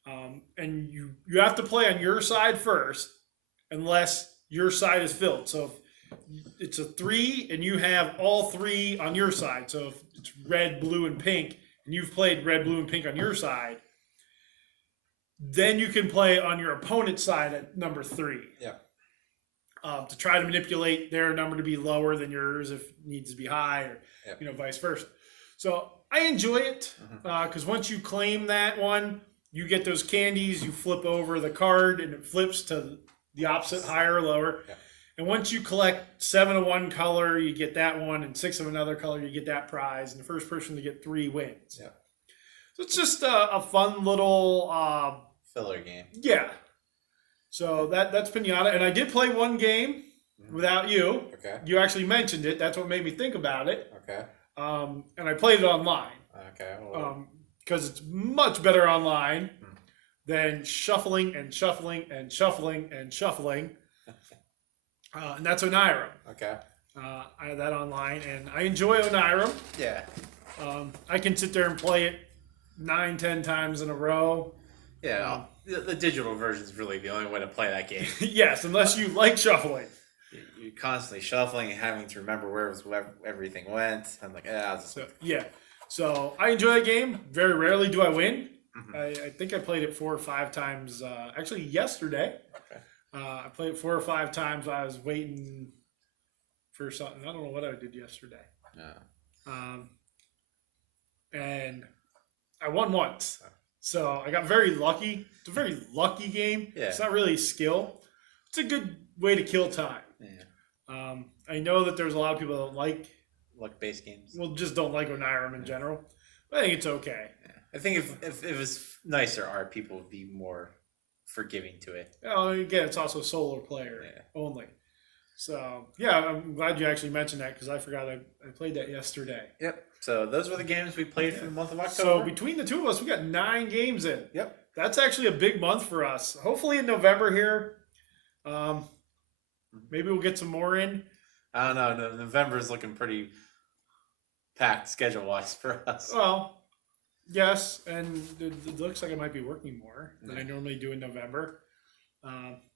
on. And you have to play on your side first, unless your side is filled. So if it's a 3, and you have all 3 on your side. So if it's red, blue, and pink, and you've played red, blue, and pink on your side, then you can play on your opponent's side at number 3. Yeah. To try to manipulate their number to be lower than yours if it needs to be high, or vice versa. So I enjoy it because once you claim that one, you get those candies. You flip over the card and it flips to the opposite, higher or lower. Yeah. And once you collect 7 of one color, you get that one, and 6 of another color, you get that prize. And the first person to get 3 wins. Yeah. So it's just a fun little filler game. Yeah. So that's Piñata. And I did play 1 game without you. Okay. You actually mentioned it. That's what made me think about it. Okay. And I played it online. Okay. Because it's much better online than shuffling and shuffling and shuffling and shuffling. And that's Oniram. Okay. I have that online, and I enjoy Oniram. Yeah. I can sit there and play it 9-10 times in a row. Yeah. The digital version is really the only way to play that game. Yes, unless you like shuffling. You're constantly shuffling and having to remember where everything went. I'm like, So I enjoy the game. Very rarely do I win. Mm-hmm. I think I played it 4 or 5 times. Actually, yesterday. Okay. I played it 4 or 5 times. I was waiting for something. I don't know what I did yesterday. And I won once. So I got very lucky. It's a very lucky game. Yeah. It's not really skill. It's a good way to kill time. Yeah. I know that there's a lot of people that like luck-based games. Well, just don't like Oniram in general. But I think it's okay. Yeah. I think if it was nicer art, people would be more forgiving to it. Again, it's also solo player only. So, yeah, I'm glad you actually mentioned that because I forgot I played that yesterday. Yep. So those were the games we played for the month of October. So between the 2 of us, we got 9 games in. Yep. That's actually a big month for us. Hopefully in November here, maybe we'll get some more in. I don't know. November is looking pretty packed schedule-wise for us. Well, yes, and it looks like I might be working more than I normally do in November.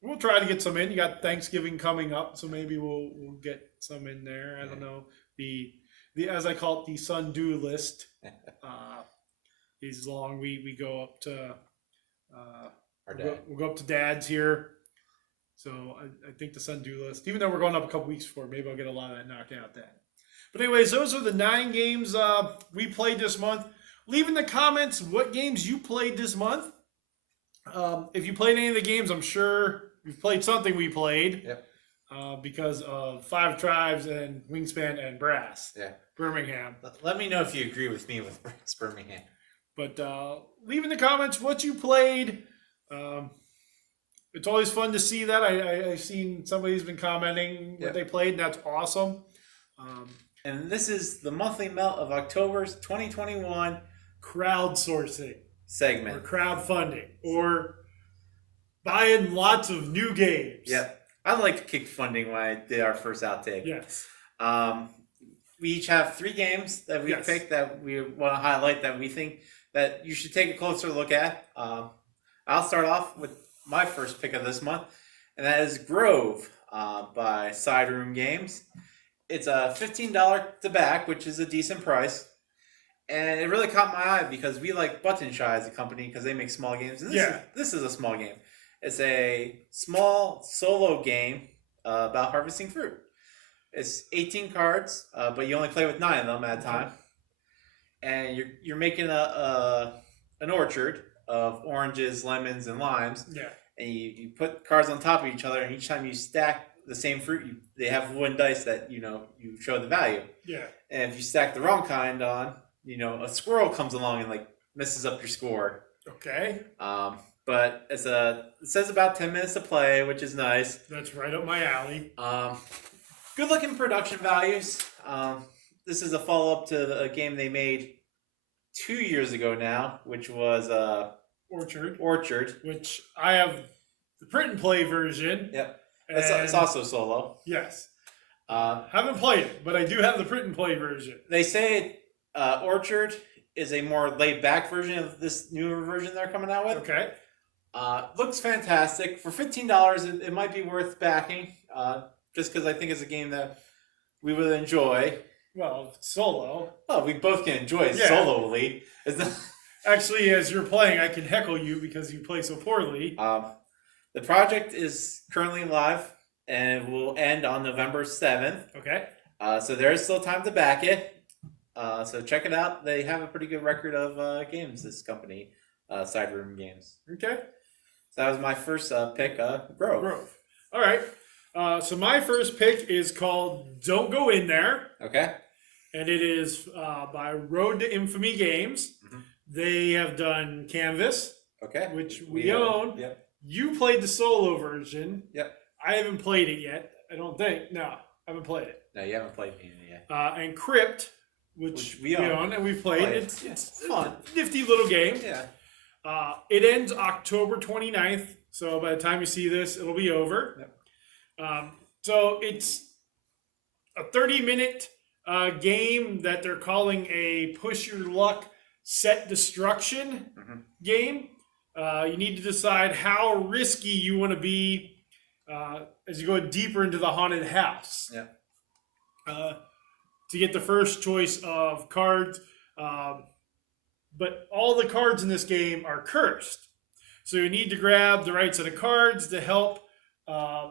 We'll try to get some in. You got Thanksgiving coming up, so maybe we'll get some in there. I don't know. The as I call it, the sun-due list is long. We go up to we'll go up to Dad's here. So I think the sun-due list, even though we're going up a couple weeks before, maybe I'll get a lot of that knocked out then. But anyways, those are the 9 games we played this month. Leave in the comments what games you played this month. If you played any of the games, I'm sure you've played something we played. Yep. Because of 5 Tribes and Wingspan and Brass. Yeah. Birmingham. Let me know if you agree with me with Brass Birmingham. But leave in the comments what you played. It's always fun to see that. I've seen somebody's been commenting what they played, and that's awesome. And this is the monthly melt of October's 2021 crowdsourcing segment. Or crowdfunding. Or buying lots of new games. Yep. I like to kick funding when I did our first outtake. Yes. We each have 3 games that we picked that we want to highlight that we think that you should take a closer look at. I'll start off with my first pick of this month, and that is Grove by Side Room Games. It's a $15 to back, which is a decent price. And it really caught my eye because we like Button Shy as a company because they make small games. And this is a small game. It's a small solo game about harvesting fruit. It's 18 cards, but you only play with 9 of them at a time. And you're making an orchard of oranges, lemons, and limes. Yeah. And you put cards on top of each other, and each time you stack the same fruit, they have wooden dice that you show the value. Yeah. And if you stack the wrong kind on, a squirrel comes along and like messes up your score. Okay. But it says about 10 minutes to play, which is nice. That's right up my alley. Good looking production values. This is a follow up to a game they made 2 years ago now, which was Orchard, which I have the print and play version. Yep. It's also solo. Yes. Haven't played it, but I do have the print and play version. They say Orchard is a more laid back version of this newer version they're coming out with. Okay. Looks fantastic. For $15, it might be worth backing, just because I think it's a game that we would enjoy. Well, solo. Well, we both can enjoy it sololy. Actually, as you're playing, I can heckle you because you play so poorly. The project is currently live and will end on November 7th. Okay. So there is still time to back it. So check it out. They have a pretty good record of games, this company, Side Room Games. Okay. So that was my first pick, Grove. All right. So my first pick is called Don't Go In There. Okay. And it is by Road to Infamy Games. Mm-hmm. They have done Canvas, which we own. Yep. You played the solo version. Yep. I haven't played it yet. I don't think. No, I haven't played it. No, you haven't played it yet. And Crypt, which we own and we've played. It's fun. A nifty little game. Yeah. It ends October 29th. So by the time you see this, it'll be over. Yep. So it's a 30-minute game that they're calling a push your luck set destruction game. You need to decide how risky you want to be as you go deeper into the haunted house. Yeah. To get the first choice of cards. But all the cards in this game are cursed. So you need to grab the right set of cards to help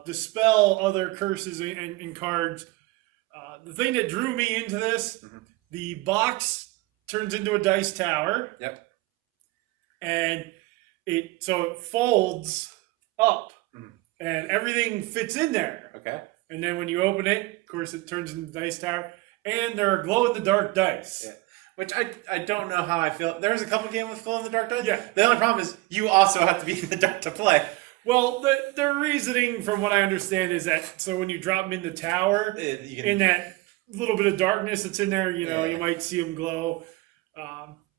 dispel other curses and cards. The thing that drew me into this, the box turns into a dice tower. Yep. And it folds up and everything fits in there. Okay. And then when you open it, of course, it turns into a dice tower. And there are glow-in-the-dark dice. Yeah. Which I don't know how I feel. There's a couple games with glow-in-the-dark dice. Yeah. The only problem is you also have to be in the dark to play. Well, the reasoning, from what I understand, is that so when you drop them in the tower, in that little bit of darkness that's in there, you might see them glow.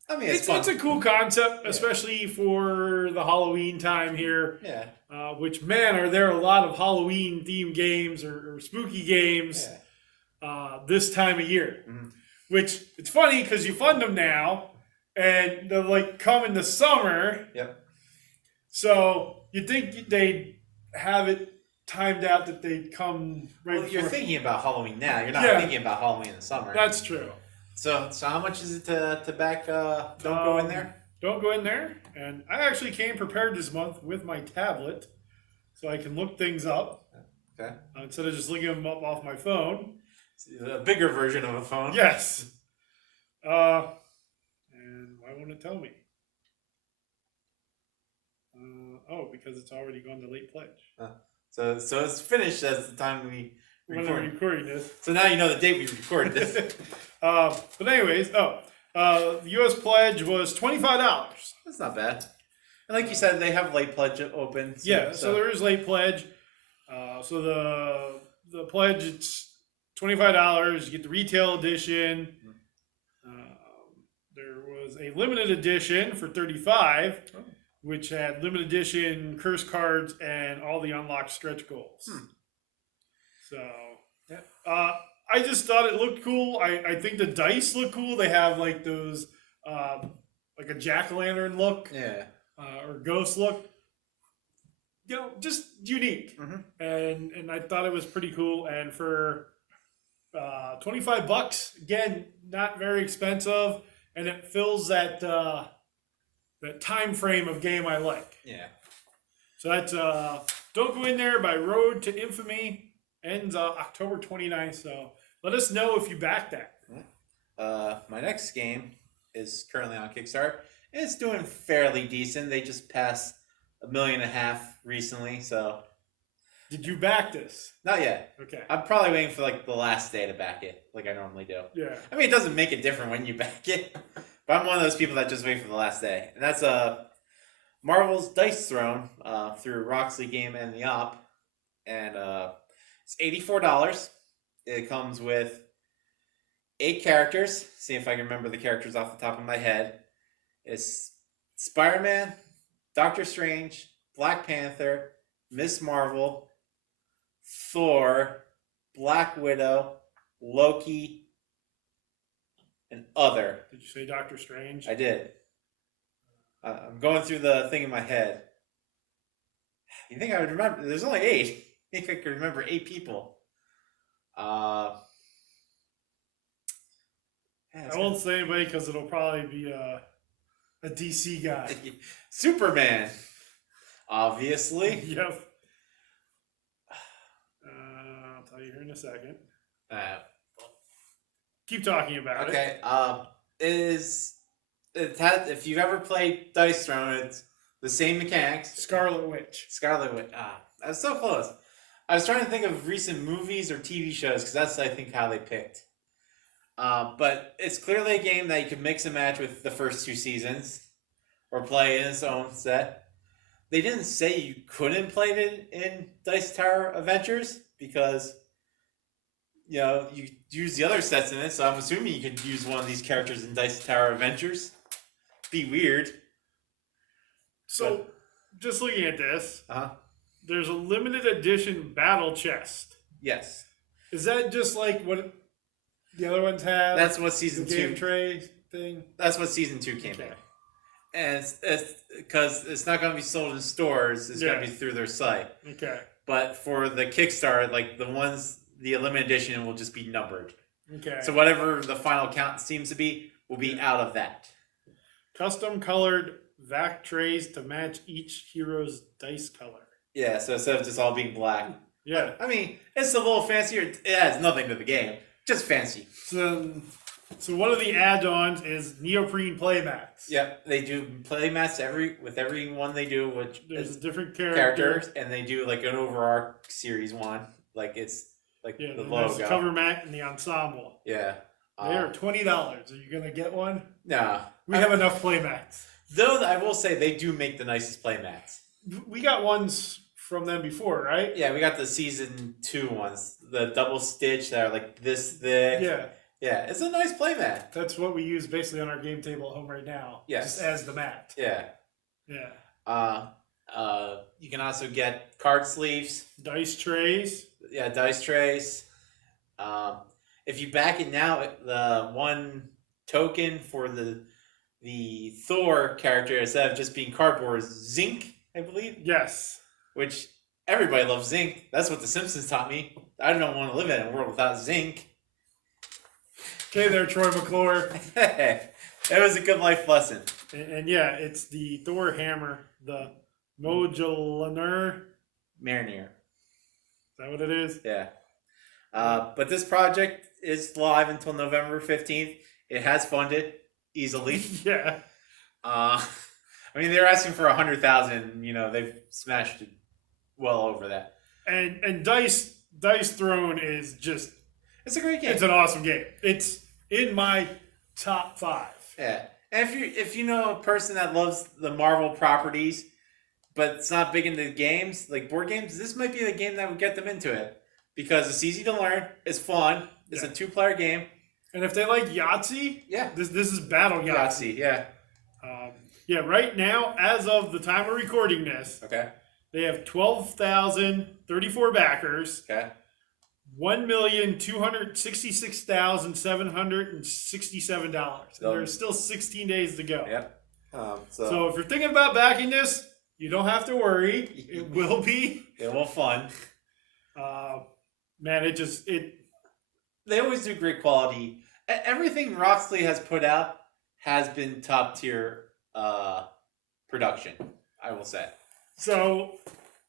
I mean, it's fun. It's a cool concept, especially for the Halloween time here. Yeah. Which, man, are there a lot of Halloween-themed games or spooky games this time of year. Which, it's funny because you fund them now, and they'll, come in the summer. Yep. So, you'd think they'd have it timed out that they'd come right before. You're thinking about Halloween now. You're not thinking about Halloween in the summer. That's true. So how much is it to back Don't Go In There? Don't Go In There. And I actually came prepared this month with my tablet so I can look things up. Okay. Instead of just looking them up off my phone. A bigger version of a phone. Yes. And why won't it tell me? Because it's already gone to late pledge. So it's finished as the time when we're recording this. So now you know the date we recorded this. But anyways, the U.S. pledge was $25. That's not bad. And like you said, they have late pledge open. So there is late pledge. So the pledge, it's $25. You get the retail edition. There was a limited edition for $35, which had limited edition curse cards and all the unlocked stretch goals. So, I just thought it looked cool. I think the dice look cool. They have those, like a jack-o'-lantern look. Yeah. Or ghost look. Just unique. And I thought it was pretty cool. And for $25. Again, not very expensive, and it fills that that time frame of game I like. Yeah. So that's Don't Go In There by Road to Infamy. Ends October 29th. So let us know if you back that. My next game is currently on Kickstarter. It's doing fairly decent. They just passed 1.5 million recently, so. Did you back this? Not yet. Okay. I'm probably waiting for like the last day to back it, like I normally do. Yeah. I mean, it doesn't make it different when you back it, but I'm one of those people that just wait for the last day, and that's Marvel's Dice Throne through Roxley Game and the Op, and it's $84. It comes with 8 characters. See if I can remember the characters off the top of my head. It's Spider-Man, Doctor Strange, Black Panther, Miss Marvel, Thor, Black Widow, Loki, and other. Did you say Doctor Strange? I did. I'm going through the thing in my head. You think I would remember? There's only 8. I think I could remember 8 people. I won't say anybody because it'll probably be a DC guy. Superman, obviously. Yep. I'll tell you here in a second. Keep talking about it. Okay. If you've ever played Dice Throne, it's the same mechanics. Scarlet Witch. Scarlet Witch. I was so close. I was trying to think of recent movies or TV shows because that's, I think, how they picked. But it's clearly a game that you could mix and match with the first 2 seasons or play in its own set. They didn't say you couldn't play it in Dice Tower Adventures because, you know, you use the other sets in it, so I'm assuming you could use one of these characters in Dice Tower Adventures. Be weird. So, just looking at this, Uh-huh. there's a limited edition battle chest. Yes. Is that just like what the other ones have? That's what season the game 2 tray thing. That's what season 2 came in. And it's because it's not going to be sold in stores. It's going to be through their site. Okay. But for the Kickstarter, like the limited edition will just be numbered. Okay. So whatever the final count seems to be will be out of that. Custom colored vac trays to match each hero's dice color. Yeah. So instead of just all being black. Yeah. I mean, it's a little fancier. It adds nothing to the game. Just fancy. So one of the add-ons is Neoprene Playbacks. Yep, they do play mats with every one they do, which there's is a different character, and they do like an overarch series one, like it's like the logo. There's the cover mat and the ensemble. Yeah, they are $20. Are you gonna get one? Nah, we have enough playmats. Though I will say they do make the nicest playmats. We got ones from them before, right? Yeah, we got the season 2 ones, the double stitch that are like this thick. Yeah. Yeah, it's a nice playmat. That's what we use basically on our game table at home right now. Yes. Just as the mat. Yeah. Yeah. You can also get card sleeves. Dice trays. Yeah, dice trays. If you back it now, the one token for the Thor character, instead of just being cardboard, is zinc, I believe. Yes. Which everybody loves zinc. That's what The Simpsons taught me. I don't want to live in a world without zinc. Okay, there, Troy McClure. It was a good life lesson. And yeah, it's the Thor hammer, the Modular Marinier. Is that what it is? Yeah. But this project is live until November 15th. It has funded easily. Yeah. I mean, they're asking for 100,000. You know, they've smashed it well over that. And Dice Throne is just. It's a great game. It's an awesome game. It's in my top 5. Yeah. And if you know a person that loves the Marvel properties, but it's not big into games, like board games, this might be the game that would get them into it. Because it's easy to learn, it's fun, it's a 2-player game. And if they like Yahtzee, yeah, this is Battle Yahtzee. Yeah. Yeah, right now, as of the time of recording this, okay, they have 12,034 backers. Okay. $1,266,767. There's still 16 days to go. Yep. So if you're thinking about backing this, you don't have to worry. It will be. It will fun. Man, They always do great quality. Everything Roxley has put out has been top tier production, I will say. So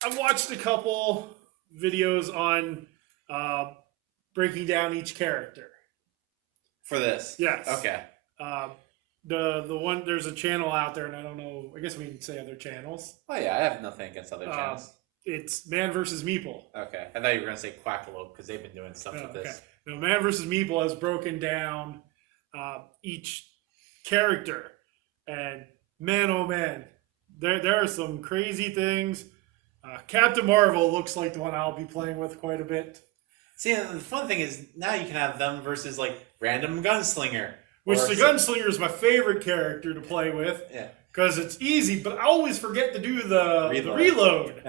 I've watched a couple videos on breaking down each character. For this? Yes. Okay. The one, there's a channel out there, and I don't know, I guess we can say other channels. Oh yeah, I have nothing against other channels. It's Man vs. Meeple. Okay. I thought you were going to say Quackalope because they've been doing stuff with this. No, Man vs. Meeple has broken down each character. And man, oh man, there are some crazy things. Captain Marvel looks like the one I'll be playing with quite a bit. See, and the fun thing is now you can have them versus like random gunslinger. Which the gunslinger is my favorite character to play with. Yeah. Because it's easy, but I always forget to do the reload.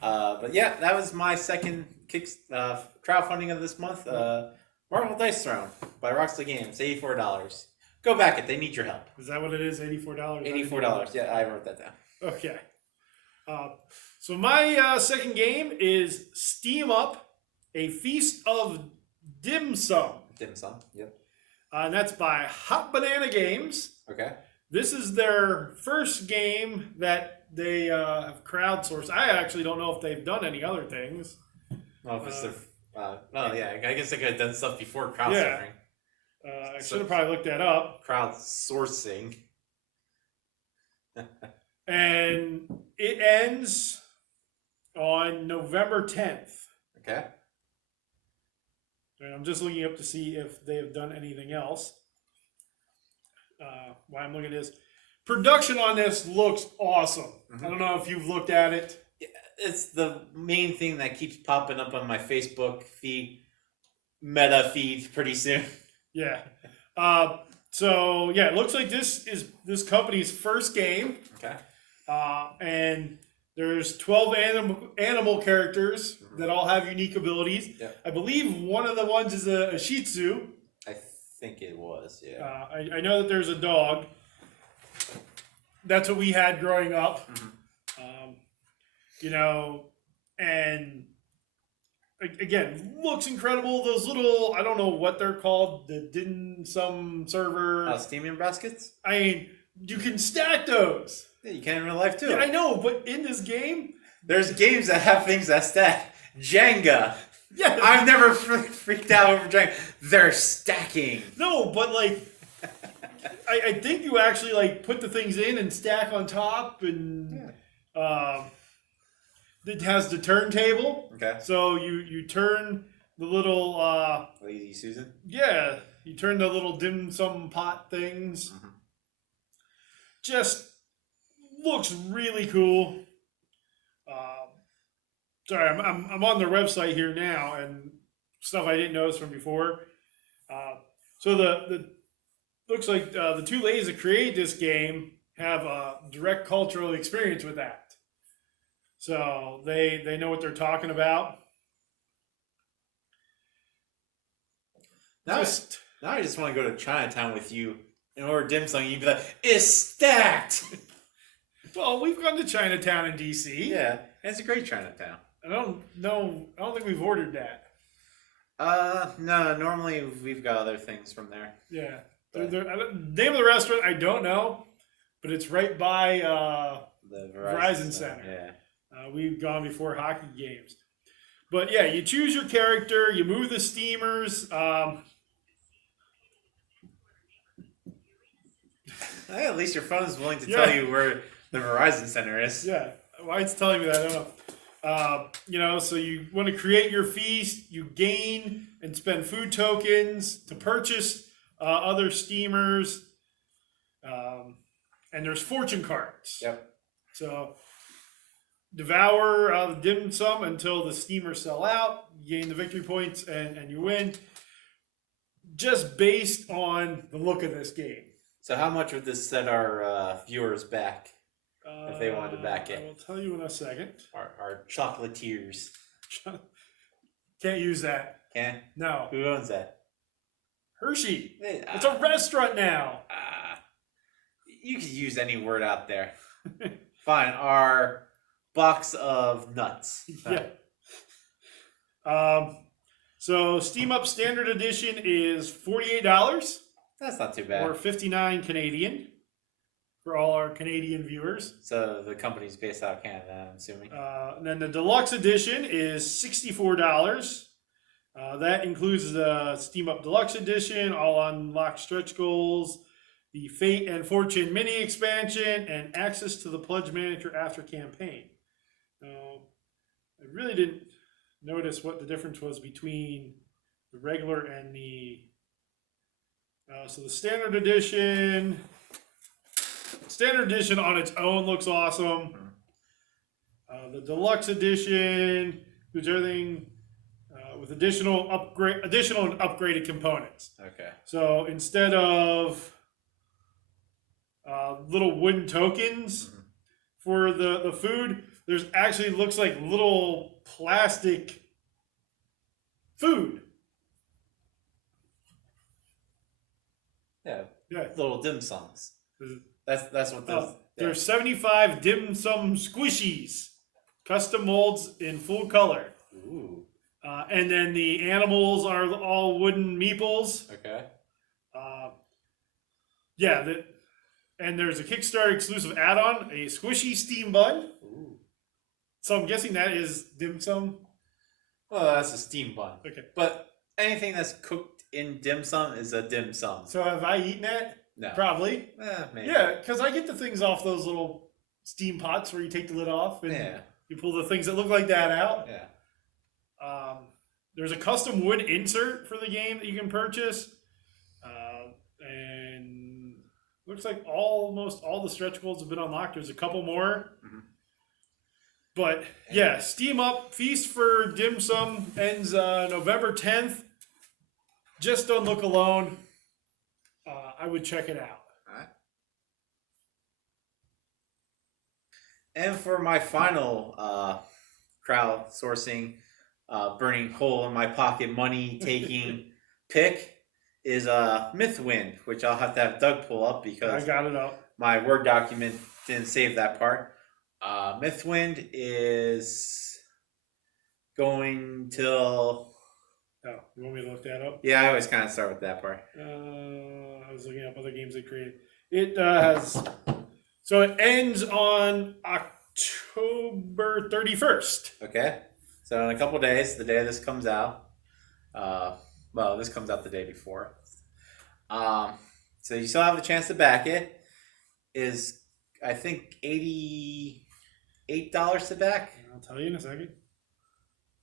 But yeah, that was my second crowdfunding of this month. Marvel Dice Throne by Roxley Games, $84. Go back it. They need your help. Is that what it is? $84? $84. Yeah, I wrote that down. Okay. So my second game is Steam Up, a Feast of Dim Sum. Dim Sum, yep. And that's by Hot Banana Games. Okay. This is their first game that they have crowdsourced. I actually don't know if they've done any other things. Well, if it's their... yeah, I guess they could have done stuff before crowdsourcing. Yeah. I should have probably looked that up. Crowdsourcing. And it ends on November 10th. Okay. And I'm just looking up to see if they have done anything else. While I'm looking at this. Production on this looks awesome. Mm-hmm. I don't know if you've looked at it. It's the main thing that keeps popping up on my Facebook feed, meta feed pretty soon. Yeah. So, yeah, it looks like this is this company's first game. Okay. And there's 12 animal characters that all have unique abilities. Yep. I believe one of the ones is a Shih Tzu. I think it was, yeah. I know that there's a dog. That's what we had growing up. Mm-hmm. And again, looks incredible. Those little, I don't know what they're called, the dim sum server. Steaming baskets? I mean, you can stack those. Yeah, you can in real life too. Yeah, I know, but in this game, there's games that have things that stack. Jenga. Yeah, I've never freaked out over Jenga. They're stacking. No, but like, I think you actually like put the things in and stack on top, and it has the turntable. Okay. So you turn the little Lazy Susan. Yeah, you turn the little dim sum pot things. Mm-hmm. Just looks really cool. Sorry, I'm on their website here now, and stuff I didn't notice from before. So the looks like the two ladies that created this game have a direct cultural experience with that. So they know what they're talking about. Now I just want to go to Chinatown with you and order dim sum. You'd be like, it's stacked. Well, we've gone to Chinatown in D.C. Yeah, it's a great Chinatown. I don't think we've ordered that. No. Normally we've got other things from there. Yeah. The name of the restaurant I don't know, but it's right by the Verizon Center. Yeah. We've gone before hockey games. But yeah, you choose your character, you move the steamers. At least your phone is willing to tell you where the Verizon Center is. Yeah. Why it's telling me that, I don't know. So you want to create your feast, you gain and spend food tokens to purchase other steamers. And there's fortune cards. Yep. So devour the dim sum until the steamers sell out, you gain the victory points, and you win. Just based on the look of this game. So how much would this set our viewers back if they wanted to back it? I will tell you in a second. Our chocolatiers. Can't use that. Can't? No. Who owns that? Hershey. It's a restaurant now. You could use any word out there. Fine. Our box of nuts. Yeah. So Steam Up Standard Edition is $48. That's not too bad. Or $59 Canadian for all our Canadian viewers. So the company's based out of Canada, I'm assuming. And then the Deluxe Edition is $64. That includes the Steam Up Deluxe Edition, all unlocked stretch goals, the Fate and Fortune mini expansion, and access to the Pledge Manager after campaign. I really didn't notice what the difference was between the regular and the so the standard edition on its own looks awesome. The deluxe edition includes everything with additional and upgraded components. Okay. So instead of little wooden tokens for the food, there's actually looks like little plastic food. Yeah. Yeah. Little dim sums. That's what those. There's 75 dim sum squishies, custom molds in full color. Ooh. And then the animals are all wooden meeples. Okay. And there's a Kickstarter exclusive add-on, a squishy steam bun. Ooh. So I'm guessing that is dim sum. Well, that's a steam bun. Okay. But anything that's cooked in dim sum is a dim sum. So have I eaten that? No. Probably. Maybe. Yeah, because I get the things off those little steam pots where you take the lid off and you pull the things that look like that out. Yeah. There's a custom wood insert for the game that you can purchase. And looks like almost all the stretch goals have been unlocked. There's a couple more. Mm-hmm. But yeah, Steam Up Feast for Dim Sum ends November 10th. Just on look alone, I would check it out. All right. And for my final crowdsourcing, burning hole in my pocket money taking pick is Mythwind, which I'll have to have Doug pull up because I got it up. My Word document didn't save that part. Mythwind is going till. Oh, you want me to look that up? Yeah, I always kind of start with that part. I was looking up other games they created. It has. So it ends on October 31st. Okay. So in a couple days, the day this comes out. Well, this comes out the day before. So you still have the chance to back it. Is I think $88 to back. I'll tell you in a second.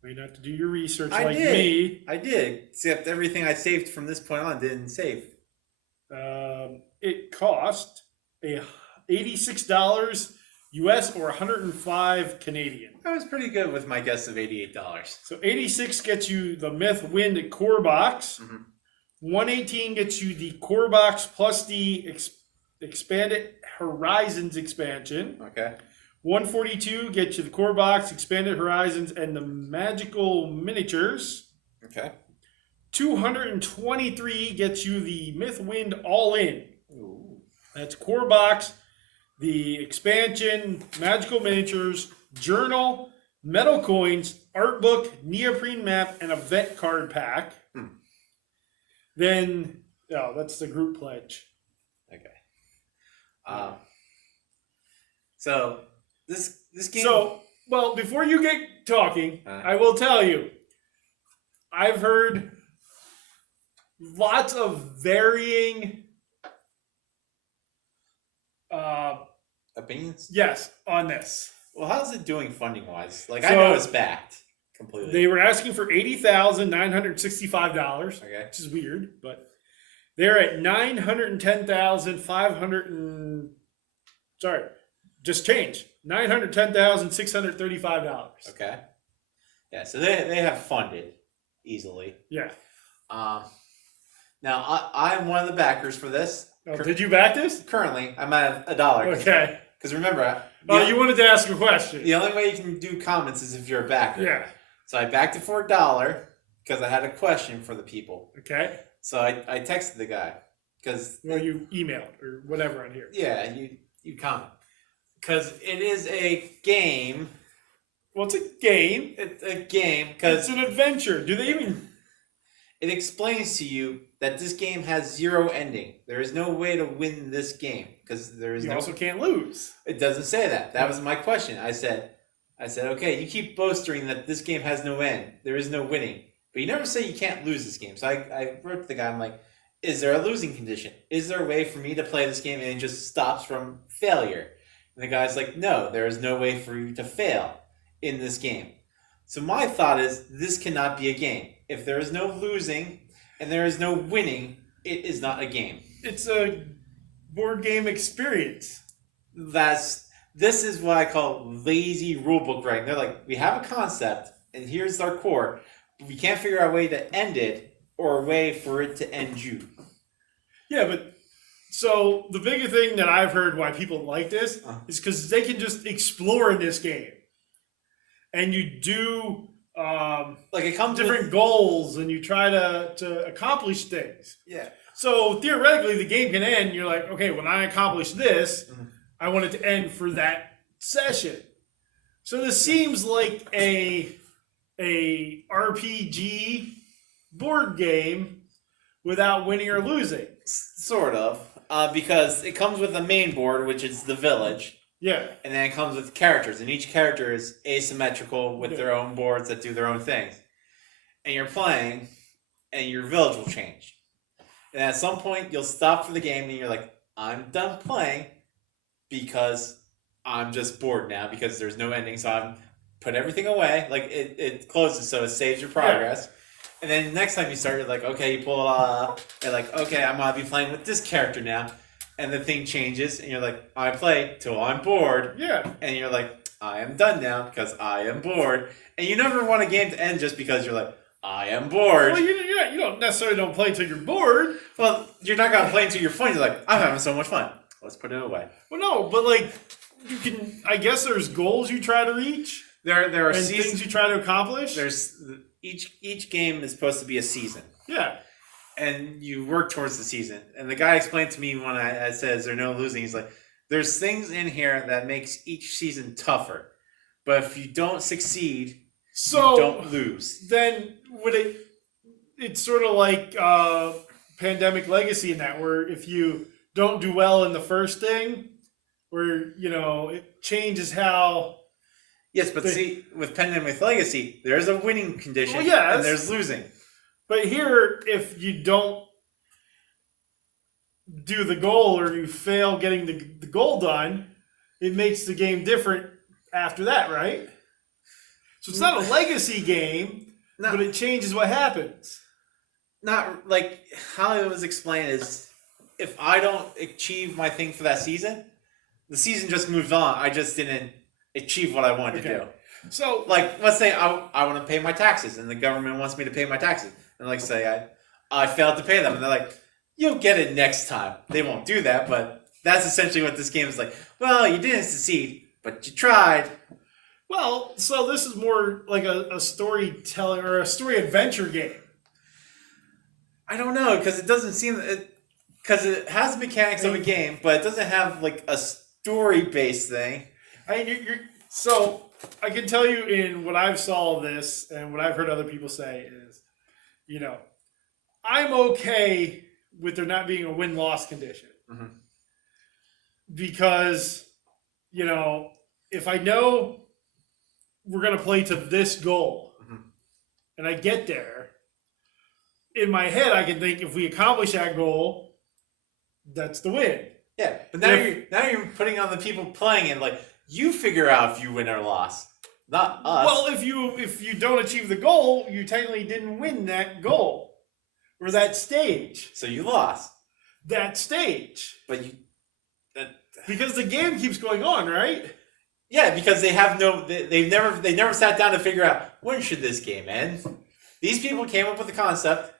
You have to do your research I like did. me. I did, except everything I saved from this point on didn't save. It cost $86 US or 105 Canadian. I was pretty good with my guess of $88. So 86 gets you the Mythwind core box. Mm-hmm. 118 gets you the core box plus the expanded Horizons expansion. Okay. 142 gets you the core box, expanded Horizons, and the magical miniatures. Okay. 223 gets you the Mythwind all-in. Ooh. That's core box, the expansion, magical miniatures, journal, metal coins, art book, neoprene map, and a vet card pack. Then, that's the group pledge. Okay. So this game. So, well, before you get talking, I will tell you, I've heard lots of varying opinions. Yes, on this. Well, how's it doing funding wise? Like, I know it's backed completely. They were asking for $80,965. Okay. Which is weird, but they're at $910,500. Sorry, just changed. $910,635. Okay. Yeah, so they have funded easily. Yeah. Now I'm one of the backers for this. Oh, did you back this? Currently, I'm at $1. Okay. Because remember, you wanted to ask a question. The only way you can do comments is if you're a backer. Yeah. So I backed it for $1 because I had a question for the people. Okay. So I texted the guy because. Well, you emailed or whatever on here. Yeah, you comment. Because it is a game. Well, it's a game. It's a game. Cause it's an adventure. Do they even... it explains to you that this game has zero ending. There is no way to win this game because there is You no. also can't lose. It doesn't say that. That was my question. I said, okay, you keep boasting that this game has no end. There is no winning, but you never say you can't lose this game. So I wrote to the guy. I'm like, is there a losing condition? Is there a way for me to play this game and it just stops from failure? And the guy's like, no, there is no way for you to fail in this game. So my thought is, this cannot be a game. If there is no losing and there is no winning, it is not a game. It's a board game experience. This is what I call lazy rulebook writing. They're like, we have a concept and here's our core, but we can't figure out a way to end it or a way for it to end you. Yeah, but so the bigger thing that I've heard why people like this is because they can just explore in this game. And you do like it comes different goals and you try to accomplish things. Yeah. So theoretically, the game can end. You're like, okay, when I accomplish this, I want it to end for that session. So this seems like a RPG board game without winning or losing. Sort of. Because it comes with a main board, which is the village. Yeah. And then it comes with characters, and each character is asymmetrical with their own boards that do their own things. And you're playing, and your village will change. And at some point, you'll stop for the game, and you're like, I'm done playing because I'm just bored now because there's no ending, so I'm put everything away. Like, it closes, so it saves your progress. Yeah. And then next time you start, you're like, okay, you pull it all up. You're like, okay, I'm going to be playing with this character now. And the thing changes, and you're like, I play till I'm bored. Yeah. And you're like, I am done now because I am bored. And you never want a game to end just because you're like, I am bored. Well, you don't necessarily don't play till you're bored. Well, you're not going to play until you're fun. You're like, I'm having so much fun. Let's put it away. Well, no, but like, you can, I guess there's goals you try to reach. There are and things you try to accomplish. There's each game is supposed to be a season. Yeah. And you work towards the season. And the guy explained to me when I said, is there no losing? He's like, there's things in here that makes each season tougher. But if you don't succeed, you don't lose. Then would it's sort of like Pandemic Legacy in that, where if you don't do well in the first thing, where, it changes how... Yes, but see, with Pandemic Legacy, there's a winning condition and there's losing. But here, if you don't do the goal or you fail getting the goal done, it makes the game different after that, right? So it's not a legacy game, but it changes what happens. Not like how it was explained is, if I don't achieve my thing for that season, the season just moves on. I just didn't achieve what I wanted to do. So, like, let's say I want to pay my taxes and the government wants me to pay my taxes. And like say I failed to pay them, and they're like, you'll get it next time. They won't do that, but that's essentially what this game is like. Well, you didn't succeed, but you tried. Well, so this is more like a storytelling or a story adventure game. I don't know, because it doesn't seem because it has the mechanics of a game, but it doesn't have like a story based thing. So I can tell you in what I've saw of this and what I've heard other people say is, I'm okay with there not being a win-loss condition. Mm-hmm. Because, if I know we're going to play to this goal, mm-hmm. and I get there, in my head I can think if we accomplish that goal, that's the win. Yeah, but now you're putting on the people playing it, like, you figure out if you win or lost, not us. Well, if you don't achieve the goal, you technically didn't win that goal. Or that stage. So you lost. That stage. But because the game keeps going on, right? Yeah, because they never sat down to figure out when should this game end. These people came up with the concept,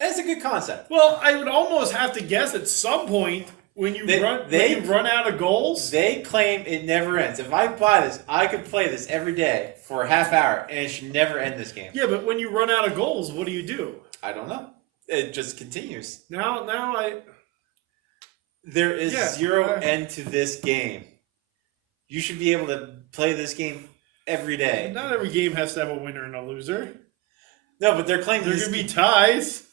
and it's a good concept. Well, I would almost have to guess at some point when you run out of goals. They claim it never ends. If I buy this, I could play this every day for a half hour, and it should never end this game. Yeah, but when you run out of goals, what do you do? I don't know. It just continues. There is zero end to this game. You should be able to play this game every day. Not every game has to have a winner and a loser. No, but they're claiming there's going to be ties.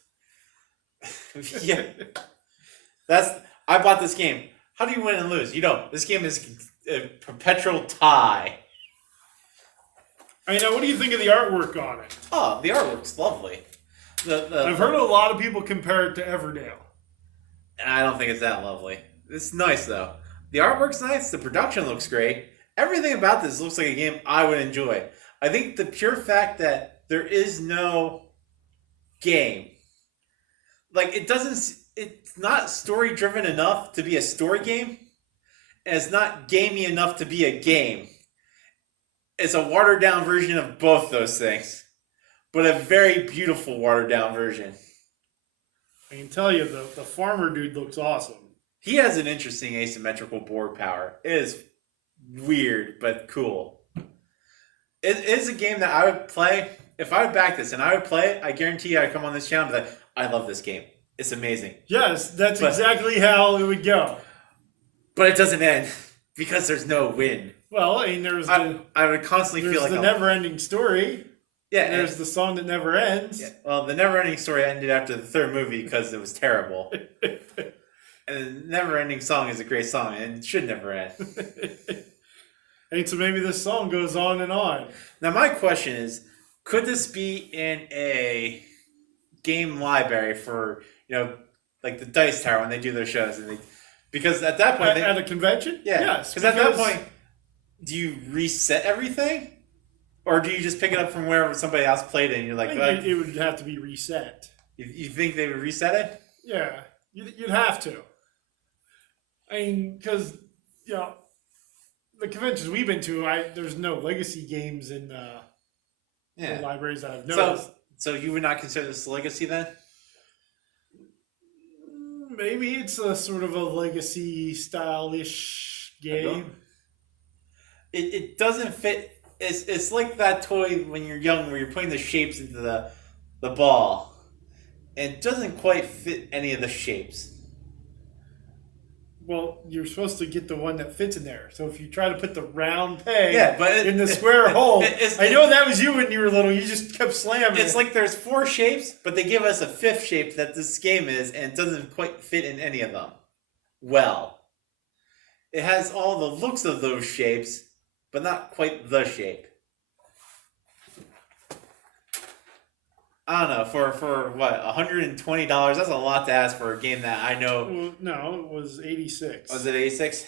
Yeah. I bought this game. How do you win and lose? You don't. This game is a perpetual tie. I mean, now, what do you think of the artwork on it? Oh, the artwork's lovely. I've heard a lot of people compare it to Everdale. I don't think it's that lovely. It's nice, though. The artwork's nice. The production looks great. Everything about this looks like a game I would enjoy. I think the pure fact that there is no game, like, it's not story-driven enough to be a story game, and it's not gamey enough to be a game. It's a watered-down version of both those things, but a very beautiful watered-down version. I can tell you, the farmer dude looks awesome. He has an interesting asymmetrical board power. It is weird, but cool. It is a game that I would play. If I would back this and I would play it, I guarantee you I'd come on this channel and be like, I love this game. It's amazing. Yes, that's exactly how it would go. But it doesn't end because there's no win. Well, I mean, I would constantly feel like the never-ending story. Yeah, there's the song that never ends. Yeah, well, the never-ending story ended after the third movie because it was terrible. And the never-ending song is a great song and it should never end. And so maybe this song goes on and on. Now, my question is, could this be in a game library for, like the Dice Tower when they do their shows? Because at that point... At a convention? Yeah. Yes. Because at that point, do you reset everything? Or do you just pick it up from wherever somebody else played it and you're like... it would have to be reset. You think they would reset it? Yeah. You'd have to. I mean, because, the conventions we've been to, there's no legacy games in the libraries that I've noticed. So you would not consider this a legacy then? Maybe it's a sort of a legacy style-ish game. It doesn't fit. It's like that toy when you're young where you're putting the shapes into the ball. And it doesn't quite fit any of the shapes. Well, you're supposed to get the one that fits in there. So if you try to put the round peg in the square hole, I know that was you when you were little. You just kept slamming. It's like there's 4 shapes, but they give us a 5th shape that this game is, and it doesn't quite fit in any of them. Well, it has all the looks of those shapes, but not quite the shape. I don't know, for what, $120? That's a lot to ask for a game that I know. Well, no, it was 86. Was it 86?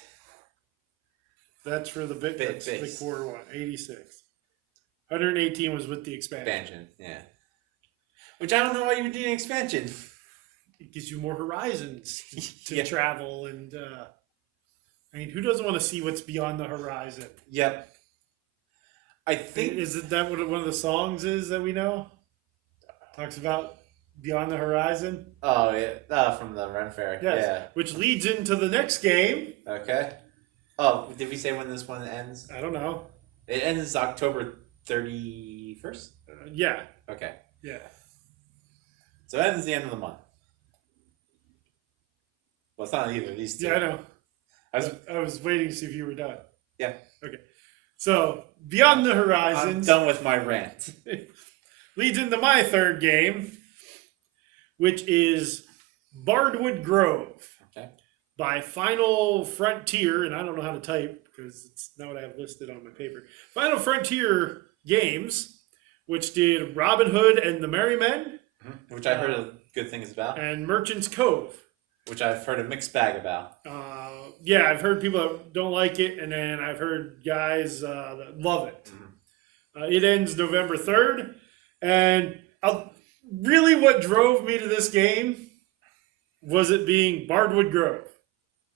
That's for the that's the core one, 86. 118 was with the expansion. Yeah. Which I don't know why you would need an expansion. It gives you more horizons to travel, and I mean, who doesn't want to see what's beyond the horizon? Yep. I think Is that what one of the songs is that we know? Talks about beyond the horizon. Oh yeah, from the Ren Fair. Yes. Yeah. Which leads into the next game. Okay. Oh, did we say when this one ends? I don't know. It ends October 31st. Yeah. Okay. Yeah. So it ends the end of the month. Well, it's not either of these two. Yeah, I know. I was waiting to see if you were done. Yeah. Okay. So beyond the horizon. I'm done with my rant. Leads into my third game, which is Bardwood Grove. Okay. By Final Frontier, and I don't know how to type because it's not what I have listed on my paper. Final Frontier Games, which did Robin Hood and the Merry Men. Mm-hmm. Which I've heard good things about. And Merchant's Cove. Which I've heard a mixed bag about. Yeah, I've heard people that don't like it, and then I've heard guys that love it. Mm-hmm. It ends November 3rd. And really what drove me to this game was it being Bardwood Grove.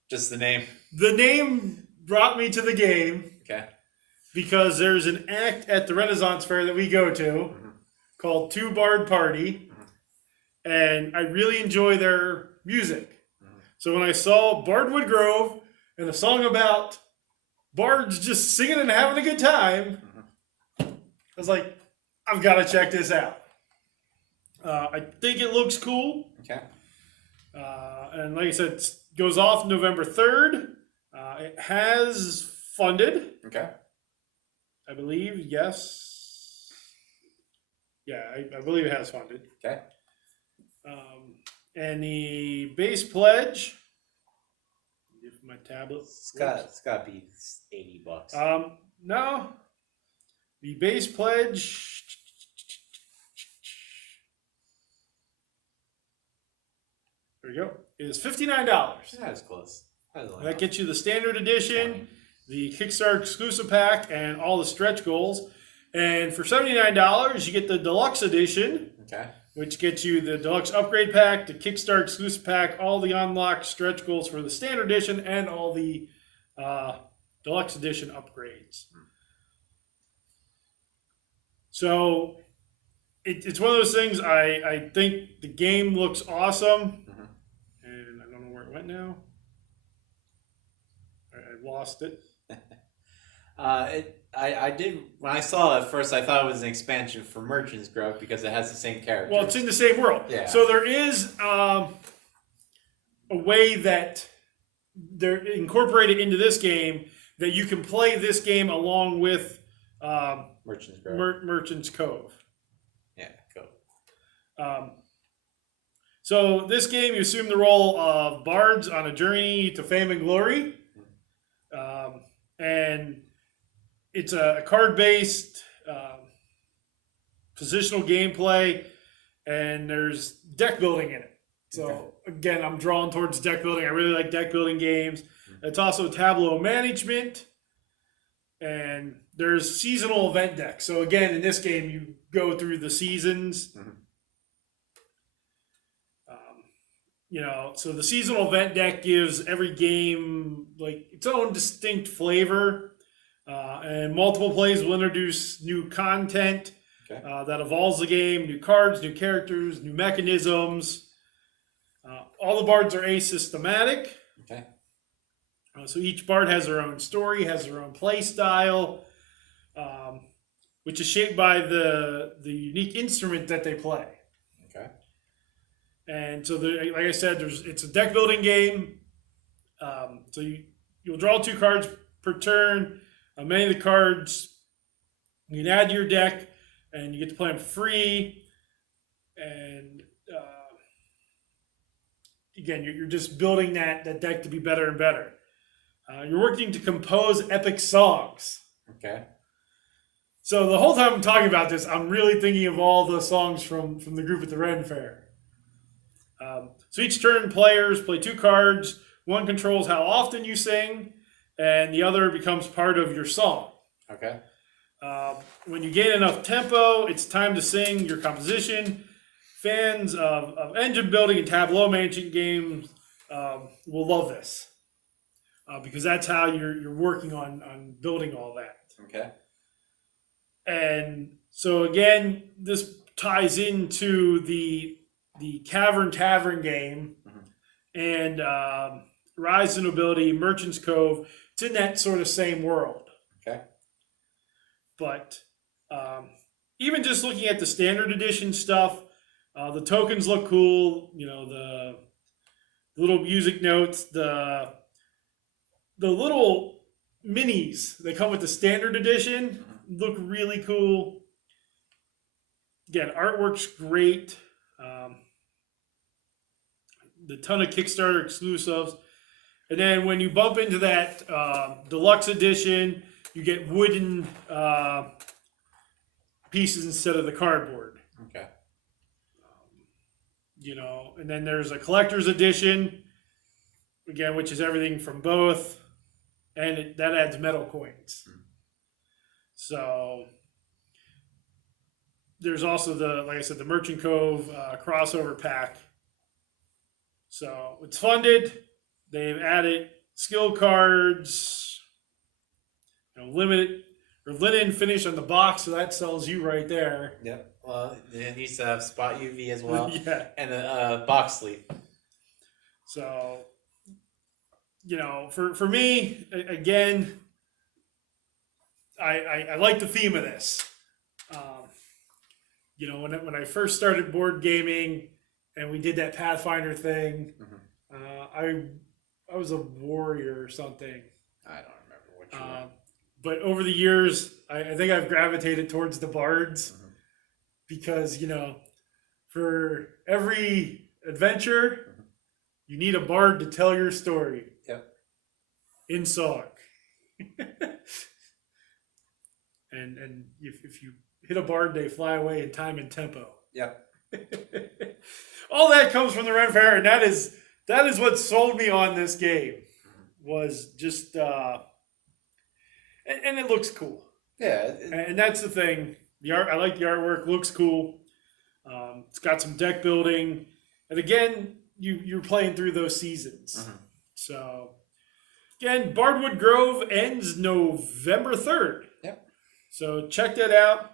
Just the name? The name brought me to the game. Okay. Because there's an act at the Renaissance Fair that we go to called Two Bard Party. Mm-hmm. And I really enjoy their music. Mm-hmm. So when I saw Bardwood Grove and a song about bards just singing and having a good time, I was like, I've got to check this out. I think it looks cool. Okay. And like I said, it goes off November 3rd. It has funded. Okay. I believe, yes. Yeah, I believe it has funded. Okay. And the base pledge. If my tablet. It's got to be $80. No. The base pledge. There we go. Is $59. That's close. That gets you the standard edition, the Kickstarter exclusive pack, and all the stretch goals. And for $79, you get the deluxe edition, which gets you the deluxe upgrade pack, the Kickstarter exclusive pack, all the unlocked stretch goals for the standard edition, and all the deluxe edition upgrades. So it's one of those things. I think the game looks awesome, and I don't know where it went now. I lost it. I did, when I saw it first, I thought it was an expansion for Merchant's Grove because it has the same character. Well, it's in the same world. Yeah. So there is a way that they're incorporated into this game that you can play this game along with Merchant's Grove. Merchant's Cove. Yeah, Cove. So this game, you assume the role of bards on a journey to fame and glory. And it's a card-based positional gameplay, and there's deck building in it. So again, I'm drawn towards deck building. I really like deck building games. It's also tableau management, and there's seasonal event decks. So again, in this game, you go through the seasons. So the seasonal event deck gives every game like its own distinct flavor, and multiple plays will introduce new content that evolves the game, new cards, new characters, new mechanisms. All the bards are asystematic. So each bard has their own story, has their own play style, which is shaped by the unique instrument that they play. And so, like I said, it's a deck building game. So you'll draw 2 cards per turn. Many of the cards you can add to your deck, and you get to play them free. And again, you're just building that deck to be better and better. You're working to compose epic songs. So the whole time I'm talking about this, I'm really thinking of all the songs from the group at the Ren Fair. So each turn, players play 2 cards. One controls how often you sing, and the other becomes part of your song. When you gain enough tempo, it's time to sing your composition. Fans of engine building and tableau management games will love this, because that's how you're working on building all that. And so again, this ties into the Cavern Tavern game and Rise to Nobility, Merchant's Cove. It's in that sort of same world. But even just looking at the standard edition stuff, the tokens look cool. The little music notes, the little minis that come with the standard edition look really cool. Again, artwork's great. The ton of Kickstarter exclusives. And then when you bump into that deluxe edition, you get wooden pieces instead of the cardboard. And then there's a collector's edition, again, which is everything from both, and that adds metal coins. So there's also like I said, the Merchant Cove crossover pack. So it's funded. They've added skill cards, limited or linen finish on the box, so that sells you right there. Well, it needs to have spot UV as well. And a box sleeve. So, for me, again, I like the theme of this. When I first started board gaming and we did that Pathfinder thing, I was a warrior or something. I don't remember what you were. But over the years, I think I've gravitated towards the bards because, for every adventure, you need a bard to tell your story. Yep. In song. and if you hit a bard, they fly away in time and tempo. Yep. All that comes from the Ren Fair, and that is what sold me on this game. Was just and it looks cool. Yeah. And that's the thing. The art, I like the artwork. Looks cool. It's got some deck building, and again, you're playing through those seasons. Mm-hmm. So again, Bardwood Grove ends November 3rd. Yep. So check that out.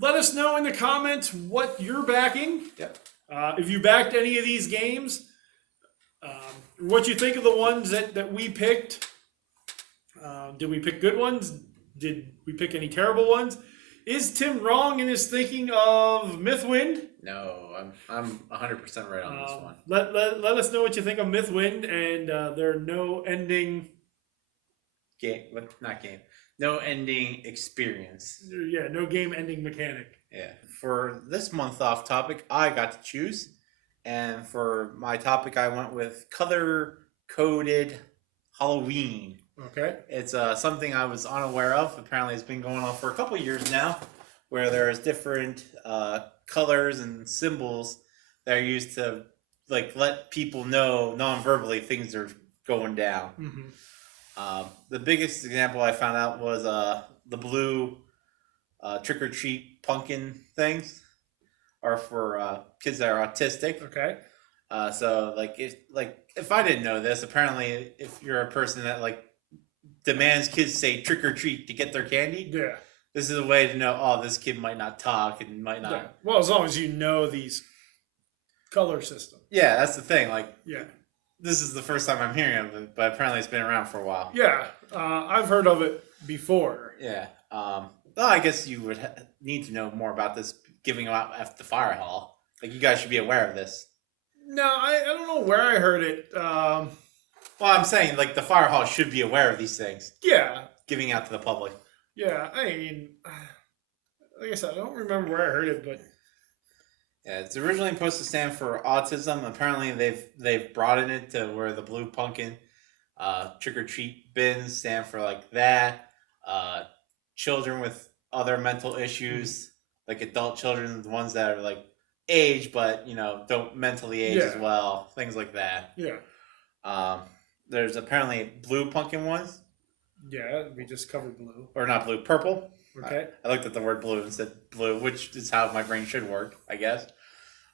Let us know in the comments what you're backing. Yep. If you backed any of these games, what you think of the ones that we picked. Did we pick good ones? Did we pick any terrible ones? Is Tim wrong in his thinking of Mythwind? No, I'm 100% right on this one. Let us know what you think of Mythwind and their no ending no ending experience. Yeah, no game ending mechanic. Yeah. For this month off topic, I got to choose. And for my topic, I went with color coded Halloween. Okay. It's something I was unaware of. Apparently, it's been going on for a couple of years now, where there's different colors and symbols that are used to let people know non-verbally things are going down. Mm-hmm. The biggest example I found out was the blue trick or treat pumpkin things are for kids that are autistic. Okay. So if I didn't know this, apparently if you're a person that demands kids say trick or treat to get their candy, yeah, this is a way to know, oh, this kid might not talk and might not. Yeah. Well, as long as you know these color system. Yeah, that's the thing. Yeah. This is the first time I'm hearing of it, but apparently it's been around for a while. Yeah, I've heard of it before. Yeah. Well, I guess you would need to know more about this giving out at the fire hall. You guys should be aware of this. No, I don't know where I heard it. Well, I'm saying the fire hall should be aware of these things. Yeah. Giving out to the public. Yeah, I mean, like I said, I don't remember where I heard it, but yeah, it's originally supposed to stand for autism. Apparently, they've broadened it to where the blue pumpkin trick or treat bins stand for that. Children with other mental issues, adult children, the ones that are age but don't mentally age as well, things like that. Yeah. There's apparently blue pumpkin ones. Yeah, we just covered blue. Or not blue, purple. Okay. I looked at the word blue and said blue, which is how my brain should work, I guess.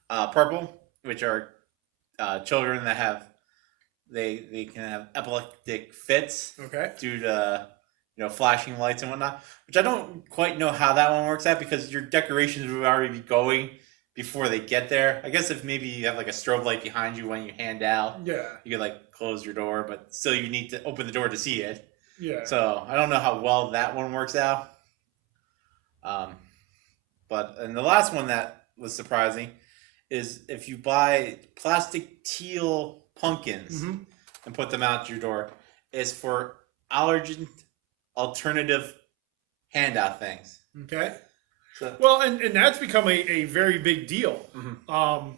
Purple, which are children that have they can have epileptic fits. Okay. Due to flashing lights and whatnot, which I don't quite know how that one works out because your decorations would already be going before they get there. I guess if maybe you have a strobe light behind you when you hand out, yeah, you could close your door, but still you need to open the door to see it. Yeah. So I don't know how well that one works out. And the last one that was surprising is if you buy plastic teal pumpkins and put them out your door, it's for allergen alternative handout things. Okay. So, well, and that's become a very big deal. Mm-hmm.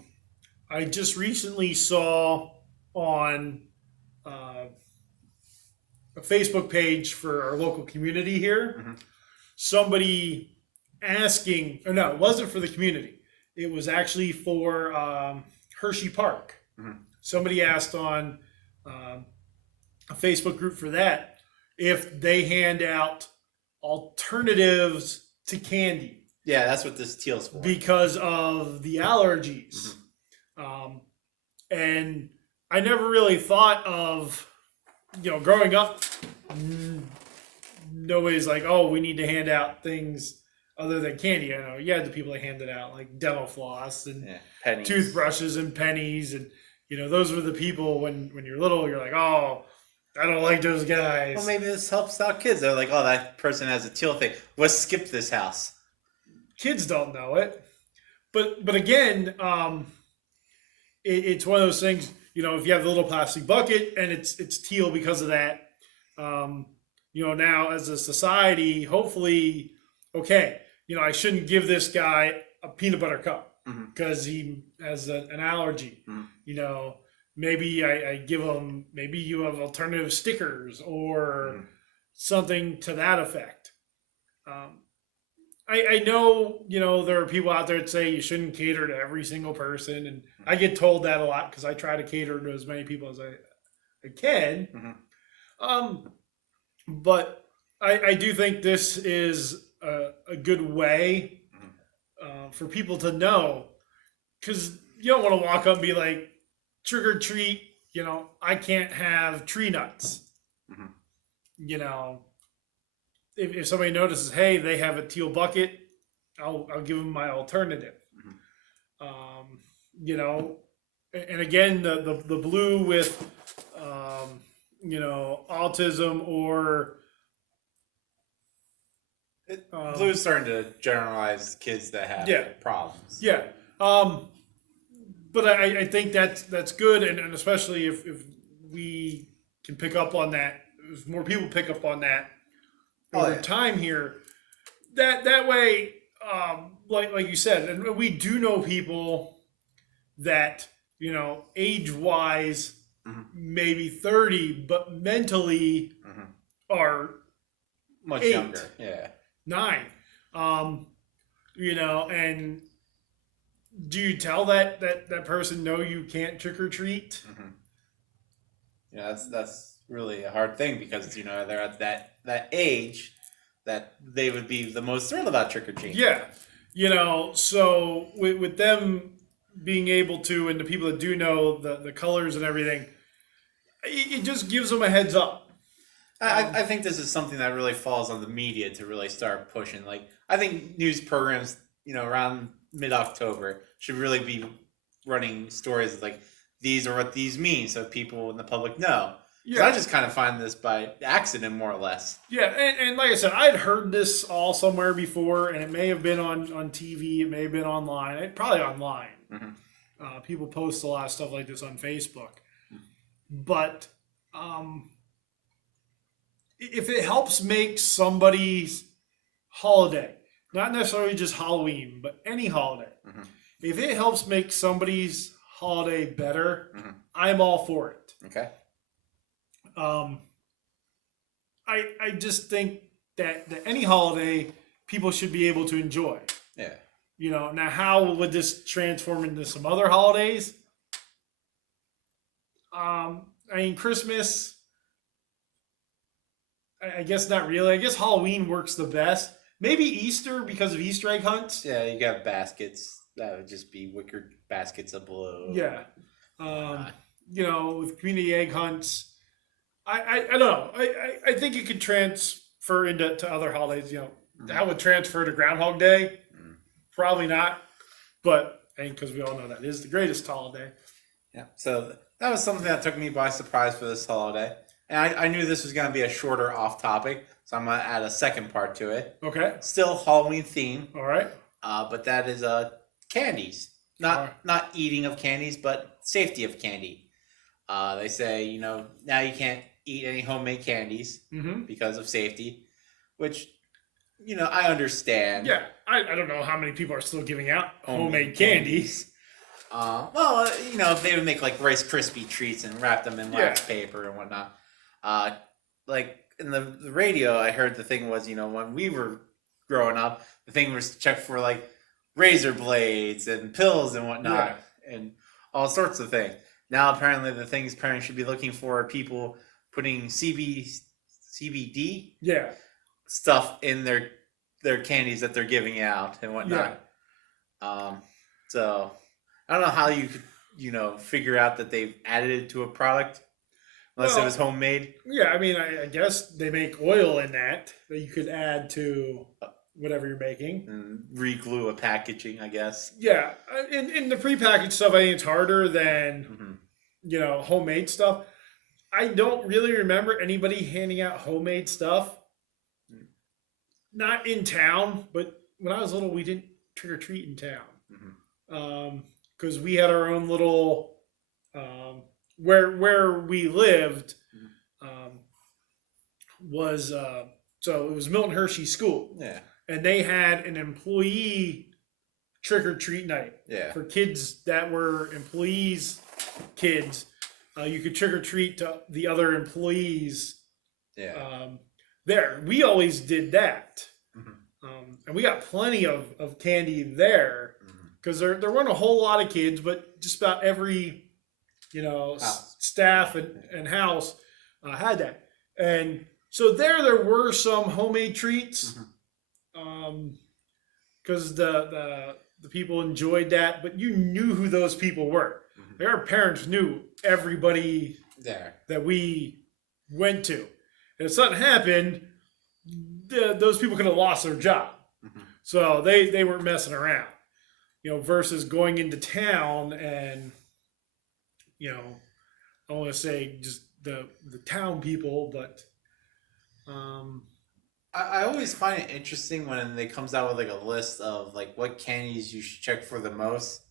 I just recently saw on a Facebook page for our local community here, somebody asking, or no, it wasn't for the community. It was actually for Hershey Park. Somebody asked on a Facebook group for that if they hand out alternatives to candy. Yeah, that's what this teal's for. Because of the allergies. And I never really thought of, growing up, nobody's like, oh, we need to hand out things other than candy. I know you had the people that handed out dental floss and pennies. Toothbrushes and pennies. And, those were the people when you're little, you're like, oh, I don't like those guys. Well, maybe this helps out kids. They're like, oh, that person has a teal thing. Let's skip this house. Kids don't know it. But again, it's one of those things, if you have the little plastic bucket and it's teal because of that, now as a society, hopefully, okay, I shouldn't give this guy a peanut butter cup. because he has an allergy. You know, maybe I give him, maybe you have alternative stickers or something to that effect. I know, you know, there are people out there that say you shouldn't cater to every single person. And I get told that a lot because I try to cater to as many people as I can. But I do think this is a good way for people to know, because you don't want to walk up and be like, trick or treat, you know, I can't have tree nuts. You know, if somebody notices, hey, they have a teal bucket, I'll give them my alternative. You know, and again, the blue with, you know, autism or Blue's starting to generalize kids that have problems. Yeah. But I think that's good, and especially if we can pick up on that, if more people pick up on that over time here, that way, like you said, and we do know people that, you know, age-wise, maybe 30, but mentally are much 8, younger. Yeah. 9. You know, and do you tell that person, no, you can't trick or treat? Yeah, that's really a hard thing, because, you know, they're at that age that they would be the most thrilled about trick or treating. Yeah. You know, so with them being able to, and the people that do know the colors and everything, it just gives them a heads up. I think this is something that really falls on the media to really start pushing. Like, I think news programs, you know, around mid-October should really be running stories like, these are what these mean, so people in the public know. Yeah. I just kind of find this by accident, more or less. Yeah, and like I said, I'd heard this all somewhere before, and it may have been on TV, it may have been online, probably online. People post a lot of stuff like this on Facebook. But if it helps make somebody's holiday, not necessarily just Halloween, but any holiday, if it helps make somebody's holiday better, I'm all for it. Okay. I just think that any holiday people should be able to enjoy. Yeah. You know, now how would this transform into some other holidays? I mean, Christmas, I guess not really. I guess Halloween works the best. Maybe Easter because of Easter egg hunts. Yeah, you got baskets. That would just be wicker baskets of blue. Yeah. You know, with community egg hunts, I don't know. I think it could transfer into other holidays. You know, that would transfer to Groundhog Day. Probably not. But, and because we all know that is the greatest holiday. Yeah. So that was something that took me by surprise for this holiday. And I knew this was going to be a shorter off topic, so I'm going to add a second part to it. Okay. Still Halloween theme. All right. But that is candies. Not eating of candies, but safety of candy. They say, you know, now you can't eat any homemade candies because of safety, which, you know, I understand. Yeah. I don't know how many people are still giving out homemade candies. Well, you know, if they would make like Rice Krispie treats and wrap them in wax paper and whatnot. Like in the radio, I heard the thing was, you know, when we were growing up, the thing was to check for like razor blades and pills and whatnot and all sorts of things. Now, apparently, the things parents should be looking for are people putting CBD stuff in their candies that they're giving out and whatnot. So I don't know how you could, you know, figure out that they've added it to a product unless it was homemade. Yeah, I mean, I guess they make oil in that you could add to whatever you're making. And re-glue a packaging, I guess. Yeah, in the prepackaged stuff, I think it's harder than, you know, homemade stuff. I don't really remember anybody handing out homemade stuff. Not in town, but when I was little, we didn't trick or treat in town. Because we had our own little, where we lived was, so it was Milton Hershey School. Yeah. And they had an employee trick or treat night. Yeah. For kids that were employees, kids, you could trick or treat to the other employees. Yeah. There, we always did that, and we got plenty of candy there because there weren't a whole lot of kids, but just about every staff and house had that, and so there were some homemade treats, because the people enjoyed that, but you knew who those people were. Our parents knew everybody there that we went to. And if something happened, those people could have lost their job. So they weren't messing around, versus going into town and, I want to say just the town people, but I always find it interesting when they comes out with like a list of like what candies you should check for the most,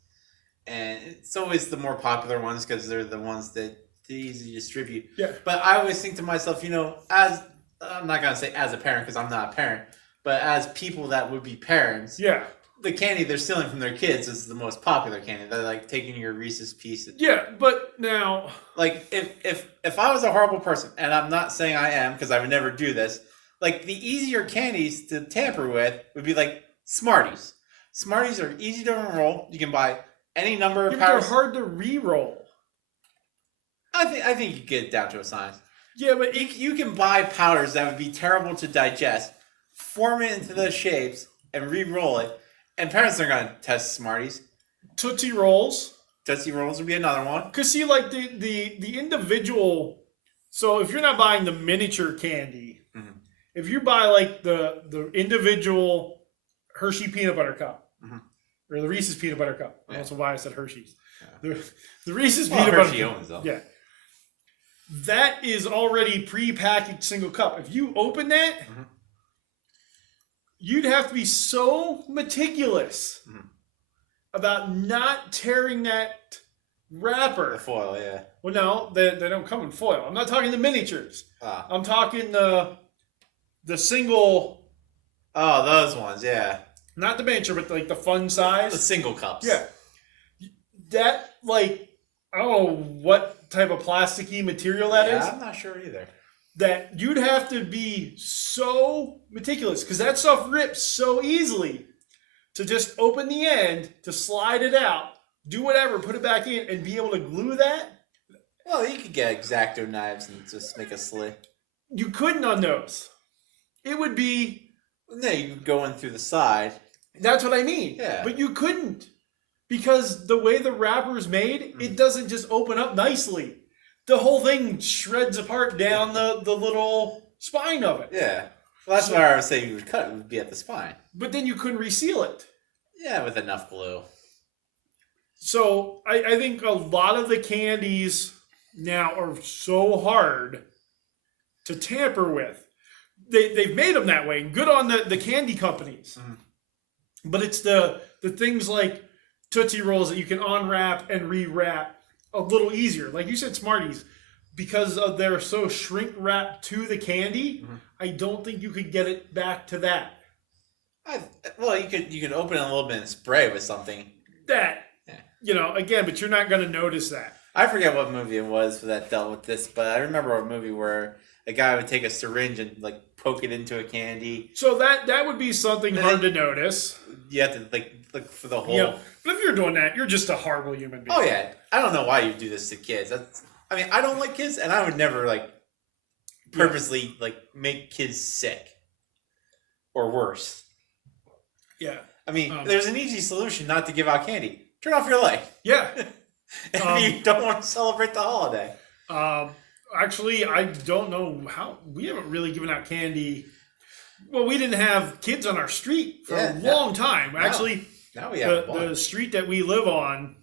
and it's always the more popular ones because they're the ones that they easily distribute. Yeah. But I always think to myself, as I'm not gonna say as a parent because I'm not a parent, but as people that would be parents, yeah, the candy they're stealing from their kids is the most popular candy. They're like taking your Reese's Pieces. Yeah, but now, like if I was a horrible person, and I'm not saying I am because I would never do this. Like, the easier candies to tamper with would be, like, Smarties. Smarties are easy to enroll. You can buy any number of powders. They're hard to re-roll. I think you get it down to a science. Yeah, but you can buy powders that would be terrible to digest, form it into those shapes, and re-roll it. And parents are going to test Smarties. Tootsie Rolls. Tootsie Rolls would be another one. Because, see, like, the individual... So, if you're not buying the miniature candy... If you buy like the individual Hershey peanut butter cup or the Reese's peanut butter cup, I don't know why I said Hershey's. Yeah. The Reese's peanut butter cup. Owns them. Yeah. That is already pre-packaged single cup. If you open that, you'd have to be so meticulous about not tearing that wrapper. The foil, yeah. Well, no, they don't come in foil. I'm not talking the miniatures. I'm talking the single. Oh, those ones, yeah. Not the miniature, but like the fun size. The single cups. Yeah. That, like, I don't know what type of plasticky material that is. I'm not sure either. That you'd have to be so meticulous because that stuff rips so easily to just open the end, to slide it out, do whatever, put it back in, and be able to glue that. Well, you could get X-Acto knives and just make a slit. You couldn't on those. It would be... No, you could go in through the side. That's what I mean. Yeah. But you couldn't. Because the way the wrapper is made, it doesn't just open up nicely. The whole thing shreds apart down the little spine of it. Yeah. Well, that's why I would say you would cut it would be at the spine. But then you couldn't reseal it. Yeah, with enough glue. So I think a lot of the candies now are so hard to tamper with. They've made them that way. Good on the candy companies. But it's the things like Tootsie Rolls that you can unwrap and rewrap a little easier. Like you said, Smarties. Because they're so shrink wrapped to the candy, I don't think you could get it back to that. Well, you could open it a little bit and spray with something. Again, but you're not going to notice that. I forget what movie it was that dealt with this, but I remember a movie where a guy would take a syringe and like poke it into a candy. So that would be something hard to notice. You have to like look for the whole. But if you're doing that, you're just a horrible human being. Oh yeah, I don't know why you do this to kids. I don't like kids, and I would never like purposely like make kids sick or worse. Yeah. There's an easy solution not to give out candy. Turn off your light. Yeah. If you don't want to celebrate the holiday. Actually, I don't know how. We haven't really given out candy. Well, we didn't have kids on our street for a long time. Actually, now we have the street that we live on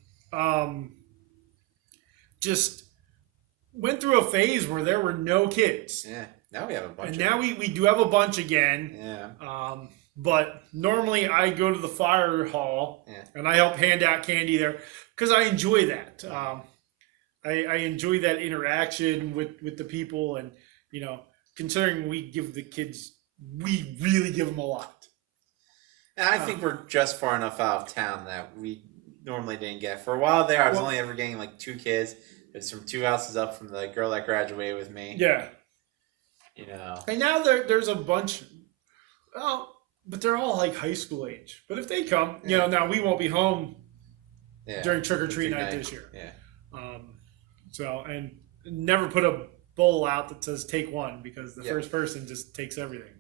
just went through a phase where there were no kids. Yeah, now we have a bunch. And now we do have a bunch again. Yeah. But normally I go to the fire hall and I help hand out candy there because I enjoy that. I enjoy that interaction with the people, and considering we give the kids, we really give them a lot. And I think we're just far enough out of town that we normally didn't get. For a while there, I was only ever getting like 2 kids. It's from 2 houses up from the girl that graduated with me. Yeah. You know. And now there's a bunch. Well, but they're all like high school age. But if they come, now we won't be home during trick or treat night this year. Yeah. So, and never put a bowl out that says take one, because the first person just takes everything.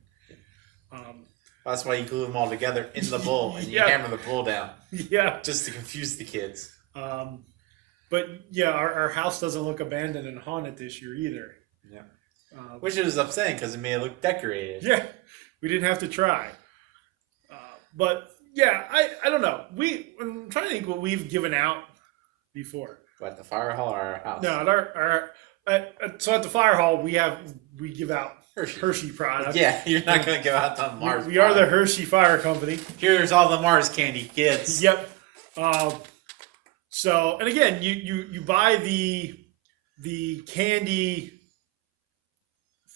That's why you glue them all together in the bowl and you hammer the bowl down. Yeah. Just to confuse the kids. But yeah, our house doesn't look abandoned and haunted this year either. Yeah. Which is upsetting because it made it look decorated. Yeah. We didn't have to try. But yeah, I don't know. I'm trying to think what we've given out before. What, the fire hall or our house? No, so at the fire hall we give out Hershey products. Yeah, you're not going to give out the Mars. We are the Hershey Fire Company. Here's all the Mars candy, kids. Yep. So, and again, you buy the candy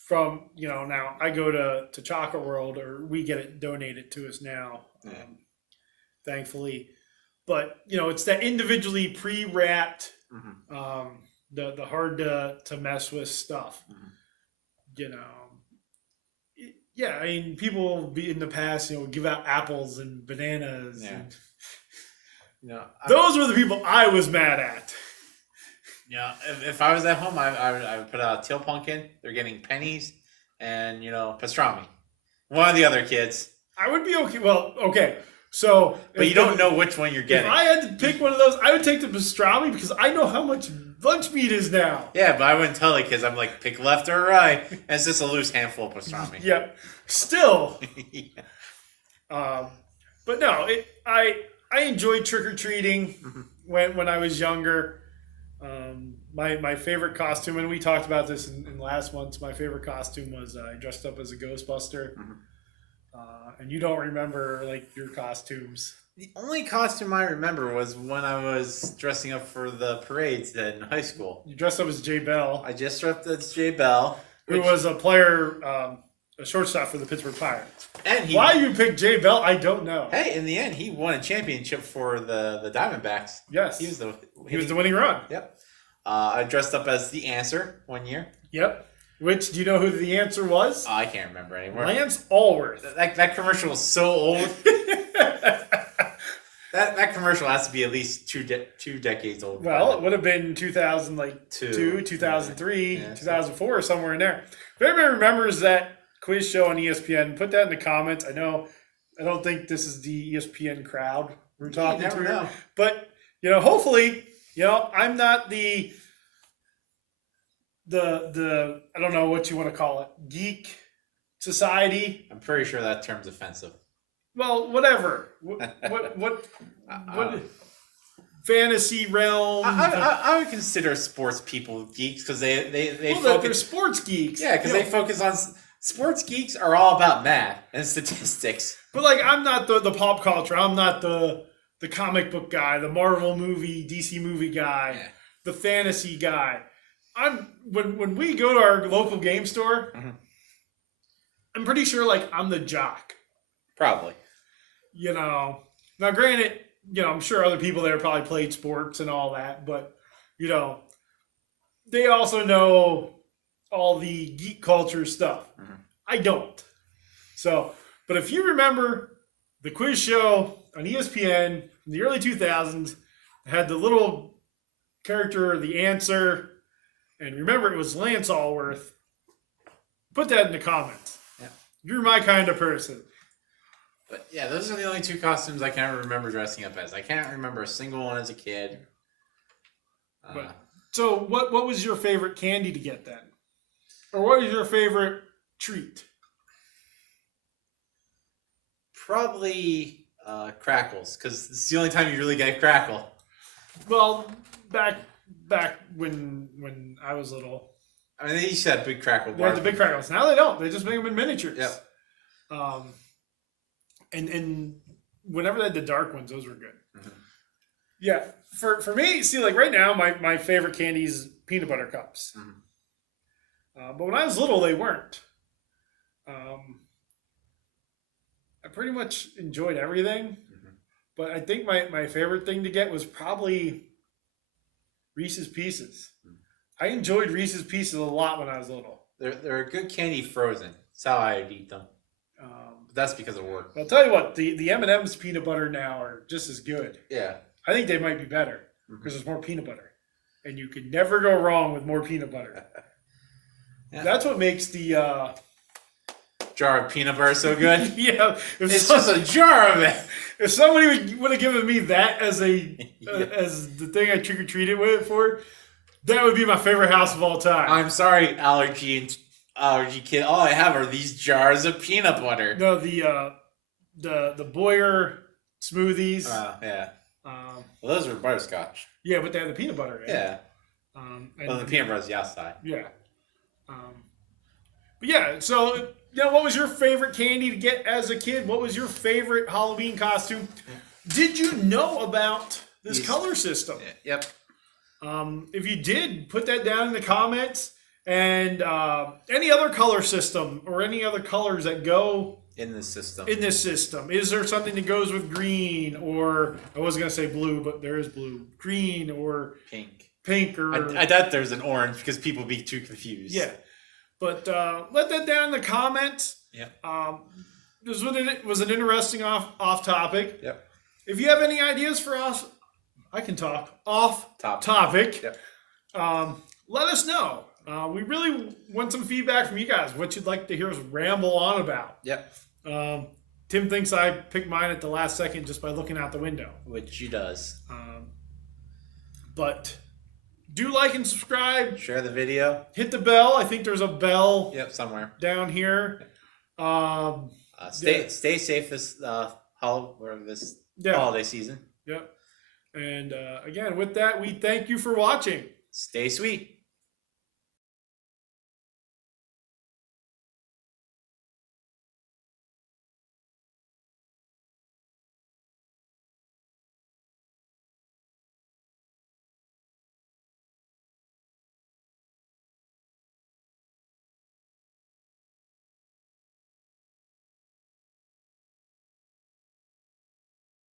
from, now I go to Chocolate World, or we get it donated to us now, thankfully. But, it's that individually pre-wrapped, the hard to mess with stuff. Yeah, I mean, people in the past, give out apples and bananas. Yeah. And, those were the people I was mad at. Yeah, if I was at home, I would put out a teal pumpkin. They're getting pennies and, pastrami. One of the other kids. I would be okay. Well, okay. So, but you don't know which one you're getting. If I had to pick one of those, I would take the pastrami because I know how much lunch meat is now. Yeah, but I wouldn't tell the kids. I'm like, pick left or right. And it's just a loose handful of pastrami. Yeah. Still. Yeah. But no, I enjoyed trick-or-treating when I was younger. My favorite costume, and we talked about this in last month's, my favorite costume was I dressed up as a Ghostbuster. And you don't remember your costumes. The only costume I remember was when I was dressing up for the parades in high school. You dressed up as Jay Bell. I just dressed up as Jay Bell. Who was a player, a shortstop for the Pittsburgh Pirates. And why you picked Jay Bell, I don't know. Hey, in the end, he won a championship for the Diamondbacks. Yes. He was the winning run. Yep. I dressed up as the Answer one year. Yep. Which, do you know who the answer was? I can't remember anymore. Lance Allworth. That commercial was so old. that commercial has to be at least two decades old. Well, it would have been 2002, 2003, 2004, somewhere in there. If anybody remembers that quiz show on ESPN, put that in the comments. I don't think this is the ESPN crowd we're talking to here. But, hopefully, I'm not the I don't know what you want to call it, geek society. I'm pretty sure that term's offensive. Well, whatever. What fantasy realm? I would consider sports people geeks because they they're sports geeks. Yeah, because they focus on sports geeks are all about math and statistics. But I'm not the pop culture. I'm not the comic book guy, the Marvel movie, DC movie guy, the fantasy guy. When we go to our local game store, I'm pretty sure I'm the jock. Probably. Now granted, I'm sure other people there probably played sports and all that, but they also know all the geek culture stuff. I don't. So, but if you remember the quiz show on ESPN in the early 2000s, had the little character, the Answer. And remember, it was Lance Allworth. Put that in the comments. Yeah. You're my kind of person. But yeah, those are the only 2 costumes I can ever remember dressing up as. I can't remember a single one as a kid. So what was your favorite candy to get then? Or what was your favorite treat? Probably crackles, because it's the only time you really get crackle. Well, back when I was little. I mean, they used to have big crackle bars. They had the big crackles. Now they don't. They just make them in miniatures. Yep. And whenever they had the dark ones, those were good. Yeah. For me, see, right now, my favorite candy is peanut butter cups. But when I was little, they weren't. I pretty much enjoyed everything. But I think my favorite thing to get was probably Reese's Pieces. I enjoyed Reese's Pieces a lot when I was little. They're a good candy frozen. That's how I'd eat them. But that's because of work. I'll tell you what, the M&M's peanut butter now are just as good. Yeah. I think they might be better because there's more peanut butter. And you can never go wrong with more peanut butter. Yeah. That's what makes the... jar of peanut butter so good. Yeah. It's just a jar of it. If somebody would have given me that as as the thing I trick-or-treated with for, that would be my favorite house of all time. I'm sorry, allergy kid. All I have are these jars of peanut butter. No, the Boyer smoothies. Yeah. Well, those were butterscotch. Yeah, but they had the peanut butter in it. Yeah. Well, the peanut butter's the outside. Yeah. But yeah, so what was your favorite candy to get as a kid? What was your favorite Halloween costume? Did you know about this color system? Yep. If you did, put that down in the comments. And any other color system or any other colors that go in this system. Is there something that goes with green, or I was going to say blue, but there is blue. Green or pink or... I doubt there's an orange because people be too confused. Yeah. But let that down in the comments. Yeah. This was an interesting off topic. Yep. If you have any ideas for us, I can talk off topic. Yep. Let us know. We really want some feedback from you guys. What you'd like to hear us ramble on about. Yep. Tim thinks I picked mine at the last second just by looking out the window. Which he does. But do like and subscribe. Share the video. Hit the bell. I think there's a bell. Yep, somewhere down here. Stay safe this holiday season. Yep. And again, with that, we thank you for watching. Stay sweet.